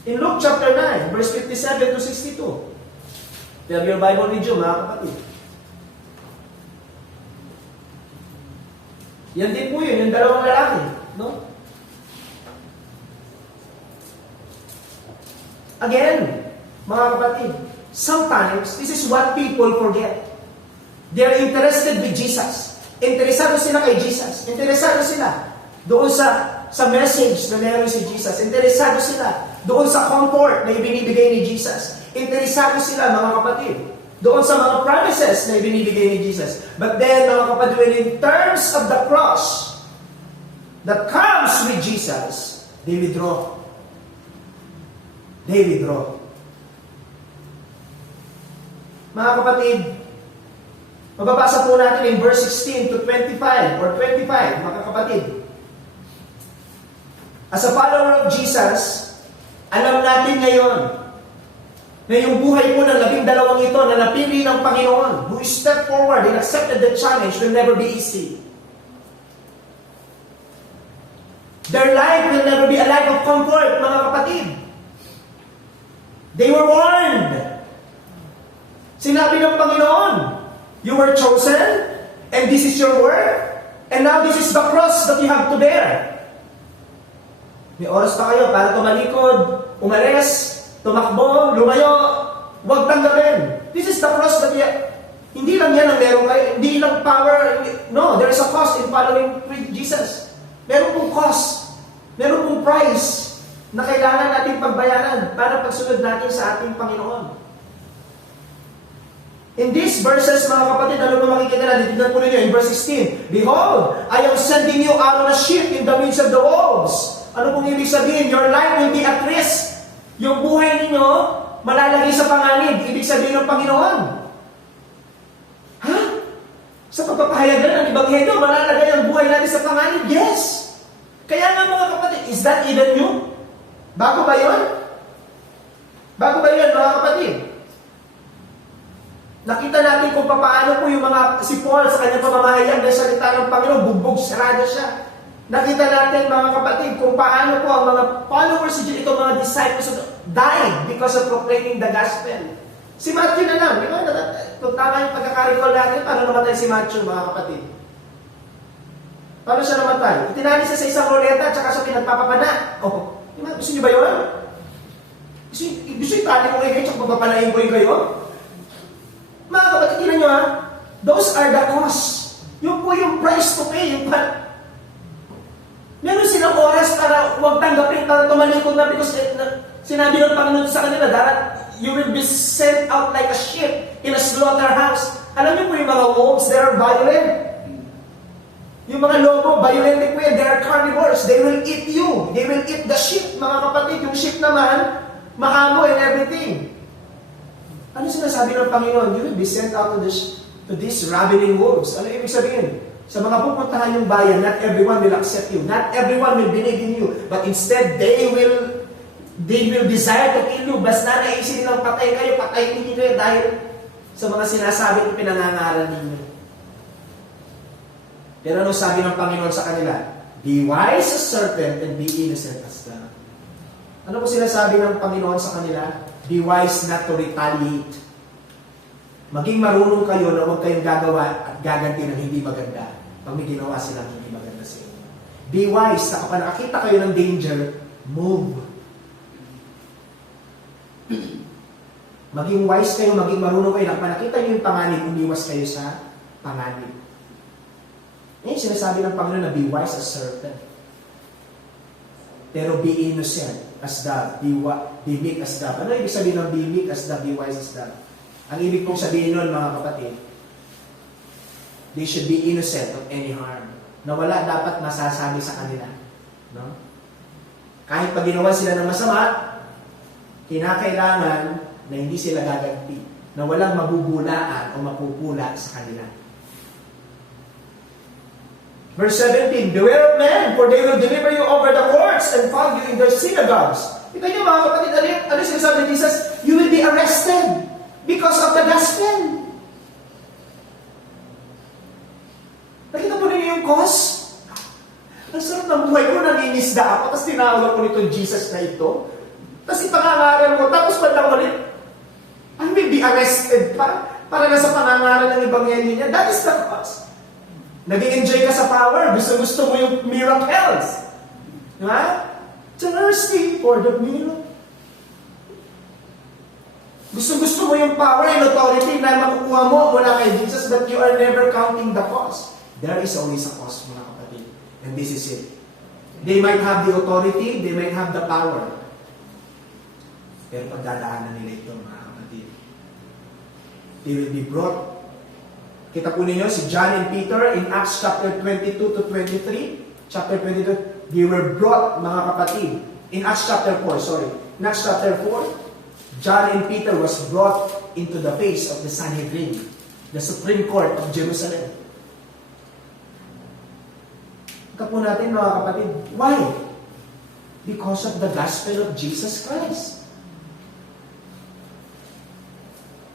In Luke chapter 9, verse 57 to 62. You have your Bible with you, mga kapatid. Yan din po yun, yung dalawang lalaki. No? Again, mga kapatid, sometimes, this is what people forget. They are interested with Jesus. Interesado sila kay Jesus. Interesado sila doon sa message na meron si Jesus. Interesado sila doon sa comfort na ibinibigay ni Jesus. Interesado sila, mga kapatid, doon sa mga promises na ibinibigay ni Jesus. But then, mga kapatid, when in terms of the cross that comes with Jesus, they withdraw. They withdraw. Mga kapatid, mababasa po natin in verse 16 to 25 or 25, mga kapatid. As a follower of Jesus, alam natin ngayon na yung buhay po ng 12 ito na napili ng Panginoon, who stepped forward and accepted the challenge, will never be easy. Their life will never be a life of comfort, mga kapatid. They were warned. Sinabi ng Panginoon, "You were chosen, and this is your work, and now this is the cross that you have to bear." May oras pa kayo para tumalikod, umalis, tumakbo, lumayo, huwag tanggapin. This is the cross that hindi lang yan ang meron kayo, hindi lang power, no, there is a cost in following Jesus. Meron pong cost, meron pong price na kailangan natin pagbayaran para pagsunod natin sa ating Panginoon. In these verses, mga kapatid, ano ba makikita natin? Tignan po ninyo in verse 16. "Behold, I am sending you out on a ship in the midst of the wolves." Ano pong ibig sabihin? Your life will be at risk. Yung buhay ninyo, malalagay sa panganib. Ibig sabihin ng Panginoon. Ha? Sa pagpapahayag na ng Ebanghelyo, malalagay ang buhay natin sa panganib? Yes! Kaya nga, mga kapatid, is that even new? Bago ba yun? Bago ba yun, mga kapatid? Nakita natin kung paano po yung si Paul sa kanyang pamamahayag ng salita ng Panginoon, bugbog, sarado siya. Nakita natin, mga kapatid, kung paano po ang mga followers si Jesus, itong mga disciples died because of proclaiming the gospel. Si Matthew na lang, di ba? Kung tama yung pagkaka-recall natin, paano namatay si Matthew, mga kapatid? Paano siya namatay? Itinali siya sa isang roleta at saka siya pinagpapapana. Gusto niyo ba yun? Gusto yung tali ko kayo, tsaka papapanayin ko yung kayo? Mga kapatid, tingnan nyo ha, those are the costs. Yung po yung price to pay, meron silang oras para huwag tanggapin, para tumalikod na because sinabi ng Panginoon sa kanila, you will be sent out like a sheep in a slaughterhouse. Alam niyo po yung mga wolves, they are violent. Yung mga lobo, violent po yan, they are carnivores. They will eat you. They will eat the sheep, mga kapatid. Yung sheep naman, maamo and everything. Ano sinasabi ng Panginoon? You will be sent out to these ravening wolves. Ano ibig sabihin? Sa mga pupuntahan yung bayan, not everyone will accept you. Not everyone will believe in you. But instead, they will desire to kill you. Basta naisip nilang patay kayo dahil sa mga sinasabi at pinangangaral ninyo. Pero ano sabi ng Panginoon sa kanila? Be wise as serpent and be innocent as dove. Ano po sinasabi ng Panginoon sa kanila? Be wise not to retaliate. Maging marunong kayo na huwag kayong gagawa at gaganti ng hindi maganda pag may ginawa silang hindi maganda sa inyo. Be wise na kapag nakakita kayo ng danger, move. Maging wise kayo, maging marunong kayo na kapag nakita nyo yung panganib, umiwas kayo sa panganib. Yan yung sinasabi ng Panginoon na be wise as serpent. Pero be innocent as dove. Be meek as dove. Ano ibig sabihin ng be meek as dove, be wise as dove? Ang ibig kong sabihin nun, mga kapatid, they should be innocent of any harm. Na wala dapat masasabi sa kanila. No? Kahit pag ginawa sila ng masama, kinakailangan na hindi sila gaganti. Na walang mabubulaan o mapupula sa kanila. Verse 17, beware of men, for they will deliver you over the courts and found you in their synagogues. Ito nyo mga kapatid, ano sinasabi ni Jesus? You will be arrested because of the gospel. Nakita mo rin yung cause? Ang sarap ng buhay ko, nanginisda ako, tapos tinawag ko nitong Jesus na ito. Tapos ipangangaral ko, tapos bandang ulit, I will be arrested para na sa pangangaral ng Ebanghelyo niya. That is the cause. Nag-enjoy ka sa power, gusto mo yung miracles. Diba? Thirsty for the miracle. Gusto mo yung power and authority na makukuha mo mula kay Jesus, but you are never counting the cost. There is always a cost, mga kapatid. And this is it. They might have the authority, they might have the power. Pero pagdadaanan nila ito, mga kapatid. They will be brought. Kita po ninyo si John and Peter in Acts chapter 22 to 23. Chapter 22, they were brought, mga kapatid. In Acts chapter 4, sorry. In Acts chapter 4, John and Peter was brought into the face of the Sanhedrin, the Supreme Court of Jerusalem. Kita po natin, mga kapatid, why? Because of the gospel of Jesus Christ.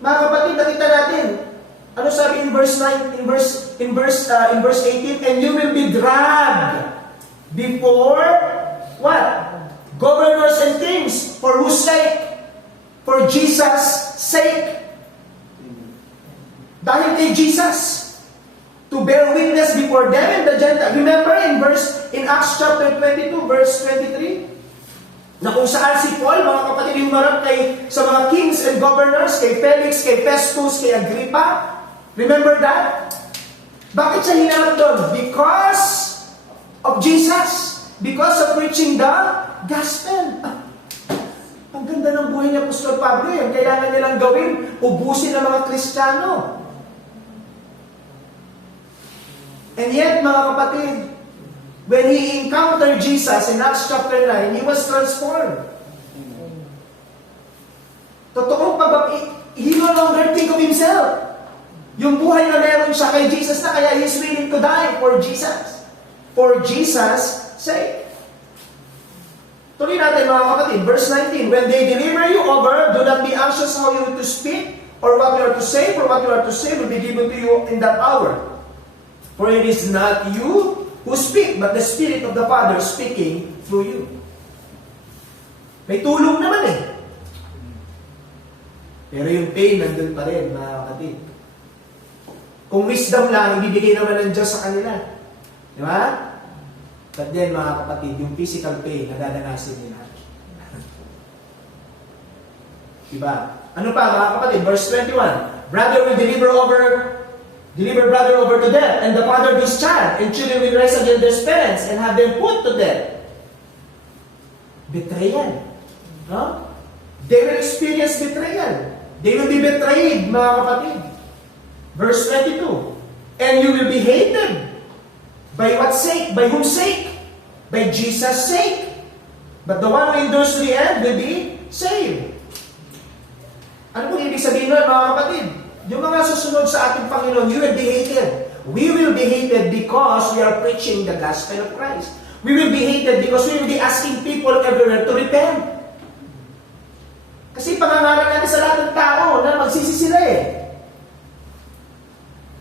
Mga kapatid, nakita natin, ano sabi in verse 9, in verse 18, and you will be dragged before what? Governors and kings. For whose sake? For Jesus' sake. Dahil kay Jesus. To bear witness before them and the Gentiles. Remember in Acts chapter 22, verse 23, na kung saan si Paul, mga kapatid, yung marap sa mga kings and governors, kay Felix, kay Festus, kay Agrippa. Remember that? Bakit siya hinarap doon? Because of Jesus. Because of preaching the gospel. Ang ganda ng buhay ni Apostol Pablo. Yung kailangan nilang gawin, ubusin ng mga Kristiyano. And yet, mga kapatid, when he encountered Jesus in Acts chapter 9, he was transformed. Totoong he no longer think of himself. Yung buhay na meron siya kay Jesus na kaya he's willing to die for Jesus. For Jesus' sake. Tuloy natin mga kapatid, verse 19, when they deliver you over, do not be anxious how you are to speak or what you are to say, for what you are to say will be given to you in that hour. For it is not you who speak, but the Spirit of the Father speaking through you. May tulong naman eh. Pero yung pain nandun pa rin, mga kapatid. Kung wisdom lang, ibibigay naman ng Diyos sa kanila. Di ba? But then, mga kapatid, yung physical pain, nadadanasin nila. Diba? Ano pa, mga kapatid? Verse 21, brother will deliver brother over to death, and the father his child, and children will rise against their parents, and have them put to death. Betrayal. No? They will experience betrayal. They will be betrayed, mga kapatid. Verse 22, and you will be hated. By what sake? By whose sake? By Jesus' sake. But the one who endures to the end will be saved. Ano pong ibig sabihin nun, mga kapatid? Yung mga susunod sa ating Panginoon, you will be hated. We will be hated because we are preaching the gospel of Christ. We will be hated because we will be asking people everywhere to repent. Kasi pangangaral natin sa lahat ng tao na magsisisi sila eh.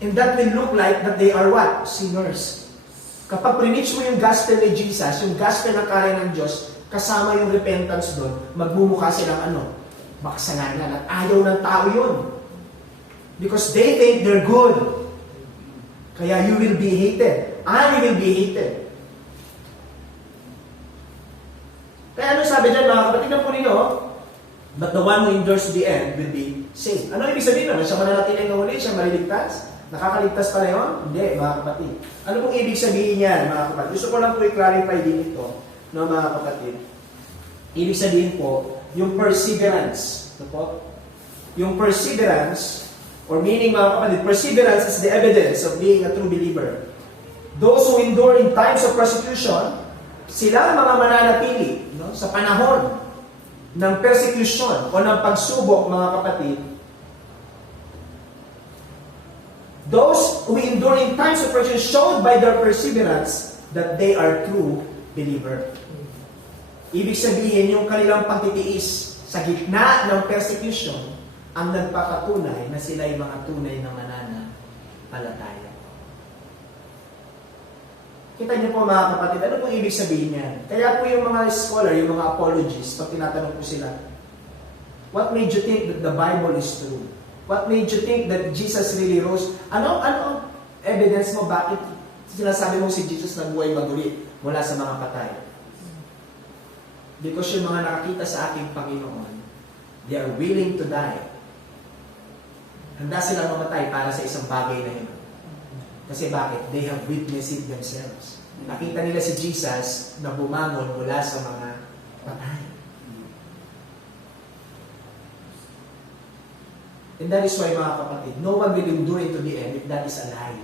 And that will look like that they are what? Sinners. Kapag preach mo yung gospel ni Jesus, yung gospel ng karya ng Diyos, kasama yung repentance doon, magmumukha silang makasalanan. At ayaw ng tao yun. Because they think they're good. Kaya you will be hated. I will be hated. Kaya ano sabi dyan, mga kapatid, na po ninyo, but the one who endures to the end will be saved. Ano ibig sabihin naman? Siya mananatiling na huli? Siya maliligtas? Nakakaligtas pala yun? Hindi, mga kapatid. Ano pong ibig sabihin yan, mga kapatid? Gusto ko lang po i-clarify din ito, no, mga kapatid. Ibig sabihin po, yung perseverance. Ito po, yung perseverance Or meaning, mga kapatid, perseverance is the evidence of being a true believer. Those who endure in times of persecution, sila ang mga mananatili, no, sa panahon ng persecution o ng pagsubok, mga kapatid. Those who endure in times of persecution showed by their perseverance that they are true believer. Ibig sabihin, yung kanilang pagtitiis sa gitna ng persecution ang nagpapatunay na sila ay mga tunay na mananampalataya. Kita niyo po, mga kapatid, ano pong ibig sabihin niyan? Kaya po yung mga scholar, yung mga apologists, pag tinatanong po sila, what made you think that the Bible is true? What made you think that Jesus really rose? Ano evidence mo bakit sinasabi mo si Jesus nagbuhay maguli mula sa mga patay? Because yung mga nakakita sa ating Panginoon, they are willing to die. Handa silang mamatay para sa isang bagay na yun. Kasi bakit? They have witnessed it themselves. Nakita nila si Jesus na bumangon mula sa mga patay. And that is why, mga kapatid, no one will endure it to the end if that is a lie.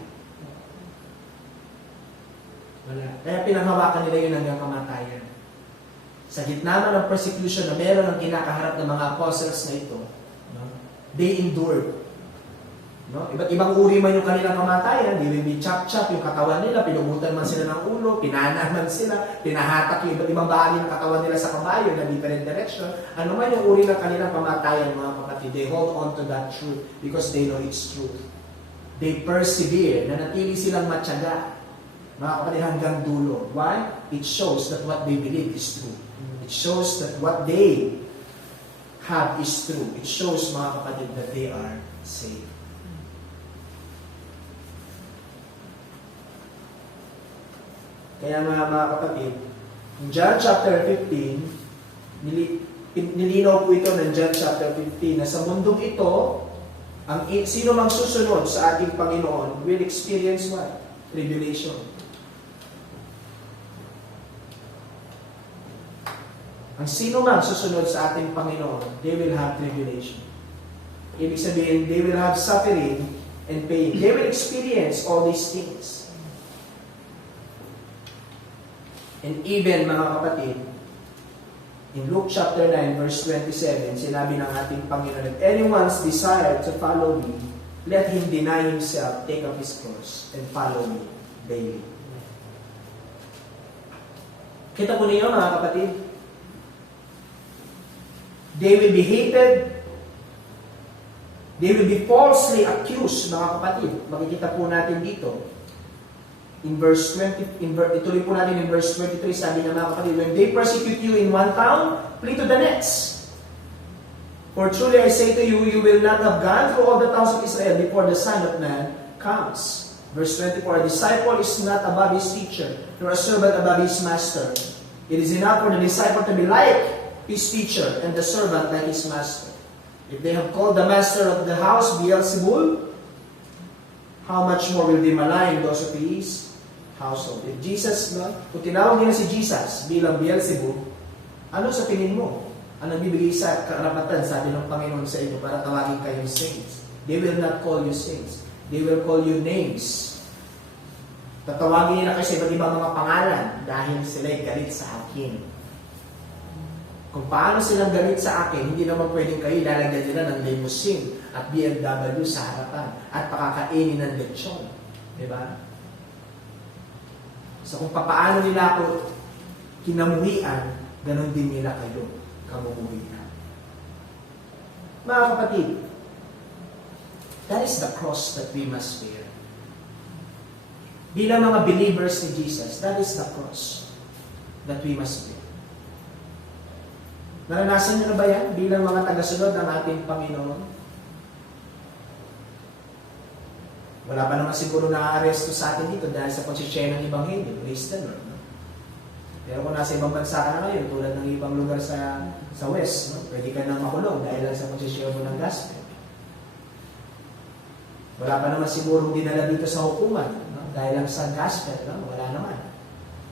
Wala. Kaya pinanghawakan nila yun hanggang kamatayan. Sa gitna man ng persecution na meron ang kinakaharap ng mga apostles na ito, no, they endured. No? Iba't ibang uri man yung kanilang kamatayan, they will be chop-chop yung katawan nila, pinugutan man sila ng ulo, pinanaman sila, pinahatak yung iba't ibang bahagi ng katawan nila sa kabayo na different direction. Ano man yung uri ng kanilang kamatayan, mga kapatid, they hold on to that truth because they know it's truth. They persevere, nanatili silang matyaga, mga kapatid, hanggang dulo. Why? It shows that what they believe is true. It shows that what they have is true. It shows, mga kapatid, that they are saved. Kaya mga kapatid, in John chapter 15, nilinaw po ito ng John chapter 15 na sa mundong ito, sino mang susunod sa ating Panginoon will experience what? Tribulation. Ang sino mang susunod sa ating Panginoon, they will have tribulation. Ibig sabihin, they will have suffering and pain. They will experience all these things. And even, mga kapatid, in Luke chapter 9, verse 27, sinabi ng ating Panginoon, if anyone's desire to follow me, let him deny himself, take up his cross, and follow me daily. Kita po niyo, mga kapatid, they will be hated, they will be falsely accused, mga kapatid. Makikita po natin dito. In verse 20, ituloy po natin in verse 23, sabi niya, mga kapatid, when they persecute you in one town, flee to the next. For truly I say to you, you will not have gone through all the towns of Israel before the Son of Man comes. Verse 24, a disciple is not above his teacher, nor a servant above his master. It is enough for the disciple to be like his teacher, and the servant like his master. If they have called the master of the house Beelzebul, how much more will they malign those of his household? If Jesus, no, kung tinawag nila si Jesus bilang Beelzebul, ano sa tingin mo? Ang nagbibigay sa karapatan, sabi ng Panginoon sa inyo, para tawagin kayong saints? They will not call you saints. They will call you names. Tatawagin nila kayo sa iba't ibang mga pangalan dahil sila'y galit sa akin. Kung paano silang galit sa akin, hindi naman pwedeng kayo ilalagyan nila ng limousine at BMW sa harapan at pakakainin ng lechon. Diba? So kung paano nila ako kinamuhian, ganon din nila kayo kamuhian. Mga kapatid, that is the cross that we must bear. Bilang mga believers ni Jesus, that is the cross that we must bear. Naranasan niyo na ba yan bilang mga tagasunod ng ating Panginoon? Wala pa naman siguro na-aresto sa atin dito dahil sa pag-share ng Ebanghelyo. Praise the Lord. No? Pero kung nasa ibang bansa ka na ngayon, tulad ng ibang lugar sa West, no? Pwede ka nang makulong dahil lang sa pag-share mo ng gospel. Wala pa naman siguro dinala dito sa hukuman, no? Dahil lang sa gospel. No? Wala naman.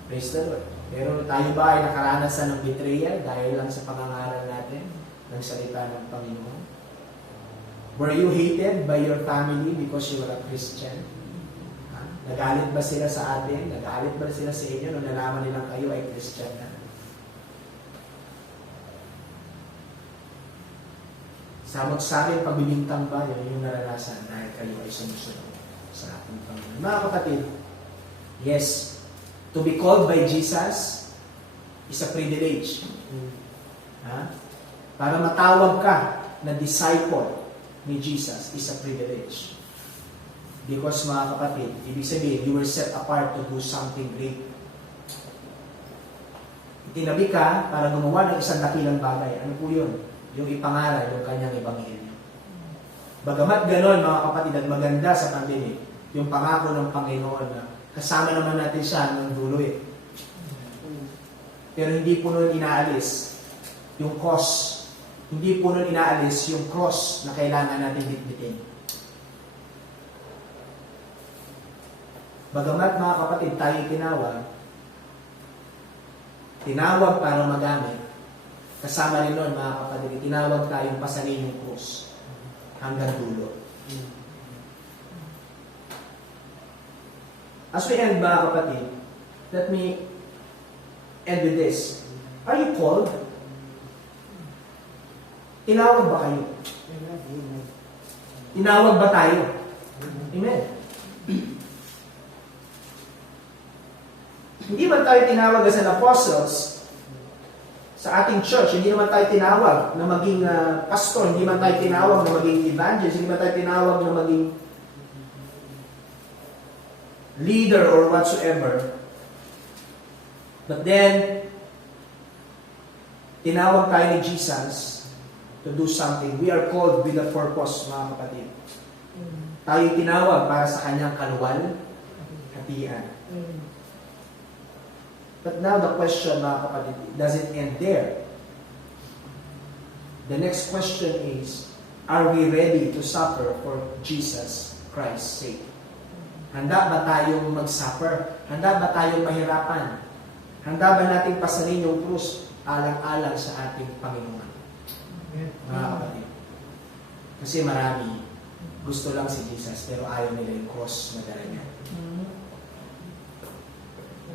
Praise the Lord. Pero tayo ba ay nakaranasan ng betrayal dahil lang sa pangangaral natin ng salita ng Panginoon? Were you hated by your family because you were a Christian? Ha? Nagalit ba sila sa atin? Nagalit ba sila sa inyo nung nalaman nilang kayo ay Christian na? Samot sa amin, pagbibintang ba, yun yung naranasan dahil kayo ay sumusunod sa ating Panginoon. Mga kapatid, yes, to be called by Jesus is a privilege. Ha? Para matawag ka na disciple ni Jesus is a privilege. Because mga kapatid, ibig sabihin, you were set apart to do something great. Itinabi ka para gumawa ng isang dakilang bagay. Ano po yun? Yung ipangaral, yung kanyang ebanghelyo. Bagamat ganon, mga kapatid, at maganda sa pandinig, yung pangako ng Panginoon na kasama naman natin siya ng dulo eh. Pero hindi po nun inaalis yung cross. Hindi po nun inaalis yung cross na kailangan natin bitbitin. Bagamat mga kapatid, tayo tinawag para magamit. Kasama rin nun mga kapatid, tinawag tayong pasanin yung cross hanggang dulo. As we end mga kapatid, let me end with this. Are you called? Tinawag ba kayo? Tinawag ba tayo? Amen. Hindi man tayo tinawag as an apostles sa ating church, hindi naman tayo tinawag na maging pastor, hindi man tayo tinawag na maging evangelist, hindi man tayo tinawag na maging leader or whatsoever. But then, tinawag tayo ni Jesus to do something. We are called with a purpose, mga kapatid. Tayo tinawag para sa kanyang kaluwalhatian. But now the question, mga kapatid, doesn't end there. The next question is, are we ready to suffer for Jesus Christ's sake? Handa ba tayong mag-suffer? Handa ba tayong mahirapan? Handa ba nating pasanin yung krus alang-alang sa ating Panginoon? Mga kapatid. Kasi marami, gusto lang si Jesus, pero ayaw nila yung cross na dala niya.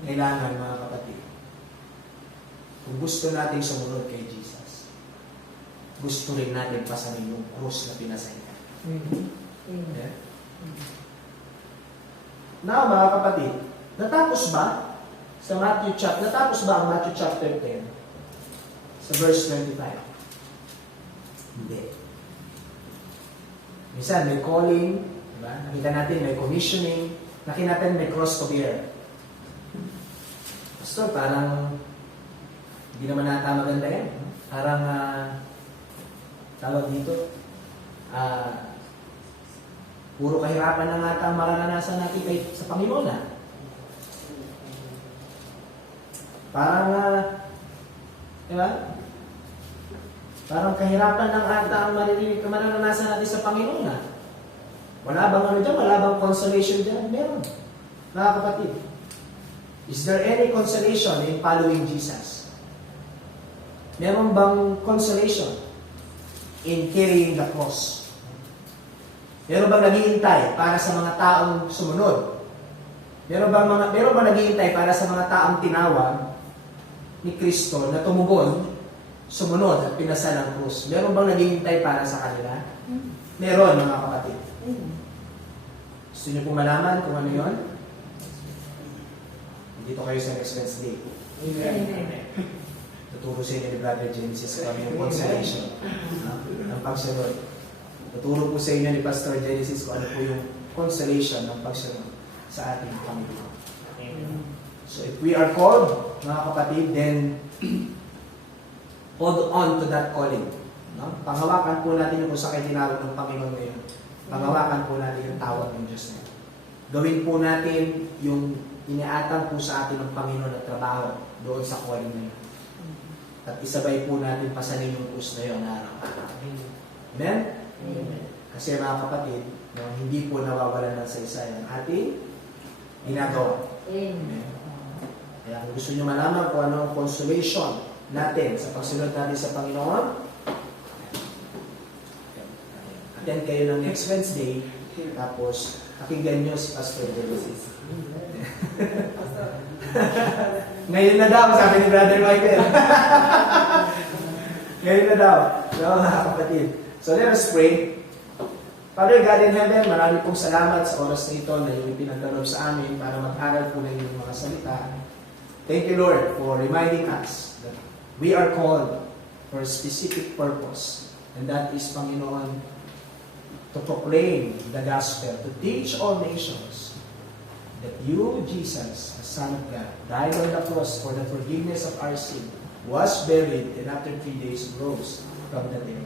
Kailangan, mga kapatid, kung gusto natin sumunod kay Jesus, gusto rin natin pasanin yung krus na pinasay niya. Yeah? Now, mga kapatid, natapos ba ang Matthew chapter 10 sa verse 25? Hindi. Minsan, may calling, diba? Nakita natin may commissioning, nakita natin may cross to bear. Pastor, parang hindi naman nata maganda yan. Parang tawag dito, puro kahirapan na nga ang mararanasan natin sa Panginoon na. Parang, diba? Parang kahirapan ng ata ang mararanasan natin sa Panginoon na. Wala bang ano dyan? Wala bang consolation dyan? Meron. Mga kapatid, is there any consolation in following Jesus? Meron bang consolation in carrying the cross? Meron bang naghihintay para sa mga taong sumunod? Meron bang naghihintay para sa mga taong tinawag ni Kristo na tumugon, sumunod at pinasal ang krus? Meron bang naghihintay para sa kanila? Meron, mga kapatid. Gusto niyo po malaman kung ano yun? Dito kayo sa next Wednesday. Tuturo sa inyo ni Brother Genesis kung ano yung consolation ng pagsunod. Tuturo po sa inyo ni Pastor Genesis kung ano po yung consolation ng pagsunod sa ating Panginoon. So if we are called, mga kapatid, then hold on to that calling. No? Panghawakan po natin yung sa tinawag ng Panginoon ngayon. Panghawakan po natin yung tawag ng Diyos na. Gawin po natin yung iniatang po sa atin ng Panginoon at trabaho doon sa calling na yun. At isabay po natin pasanin yung krus na yun na araw-araw. Amen? Amen. Kasi mga kapatid, no, hindi po nawawalan ng saysay ang ating ginagawa. Amen. Kaya kung gusto nyo malaman kung ano ang consolation natin sa pagsunod natin sa Panginoon, attend kayo ng next Wednesday. Tapos, pakinggan nyo si Pastor Delosis. Ngayon na daw, sabi ni Brother Michael. Ngayon na daw. So, mga kapatid. So, let us pray. Father God in heaven, marami pong salamat sa oras na ito na yung pinagdalob sa amin para mag-aral po ng inyong mga salita. Thank you, Lord, for reminding us that we are called for a specific purpose. And that is, Panginoon, to proclaim the gospel, to teach all nations that you, Jesus, the Son of God, died on the cross for the forgiveness of our sin, was buried, and after 3 days rose from the dead.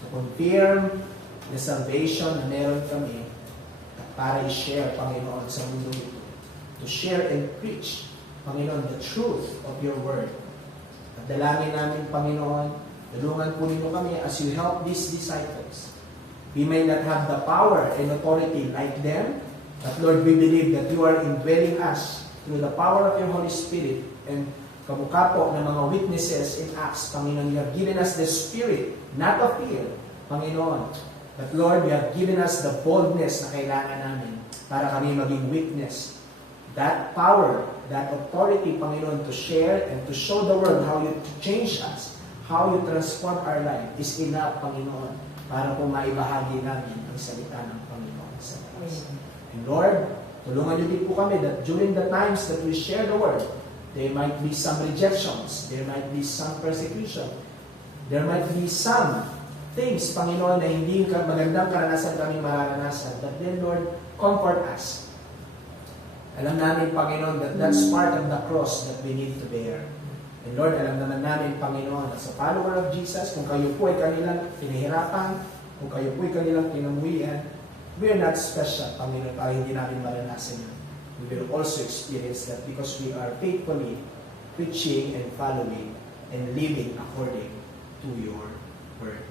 To confirm the salvation na meron kami at para i-share, Panginoon, sa mundo ito. To share and preach, Panginoon, the truth of your word. At dalangin namin, Panginoon, tulungan po ninyo kami as you help these disciples. We may not have the power and authority like them, but Lord, we believe that you are indwelling us through the power of your Holy Spirit and kamukha po ng mga witnesses in Acts, Panginoon, you have given us the spirit, not of fear, Panginoon. But Lord, you have given us the boldness na kailangan namin para kami maging witness. That power, that authority, Panginoon, to share and to show the world how you change us, how you transform our life is enough, Panginoon, para po maibahagi namin ang salita ng Panginoon sa taas. And Lord, tulungan niyo din po kami that during the times that we share the word, there might be some rejections, there might be some persecution, there might be some things, Panginoon, na hindi magandang karanasan kami mararanasan. But then, Lord, comfort us. Alam namin, Panginoon, that that's part of the cross that we need to bear. And Lord, alam naman namin, Panginoon, as a follower of Jesus, kung kayo po ay kanilang pinahirapan, kung kayo po ay kanilang pinamuhian, we are not special, Panginoon, para hindi namin maranasan yun. We will also experience that because we are faithfully preaching and following and living according to your word.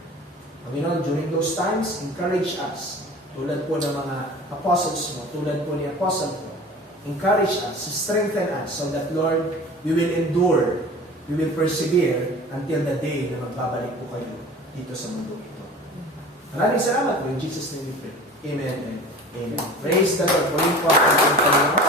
Panginoon, during those times, encourage us. Tulad po ng mga apostles mo, tulad po ni apostle ko. Encourage us, strengthen us, so that, Lord, we will endure, we will persevere until the day na magbabalik po kayo dito sa mundo ito. Maraming salamat po. In Jesus' name we pray. Amen and amen. Praise the Lord. Pulling po ang Panginoon.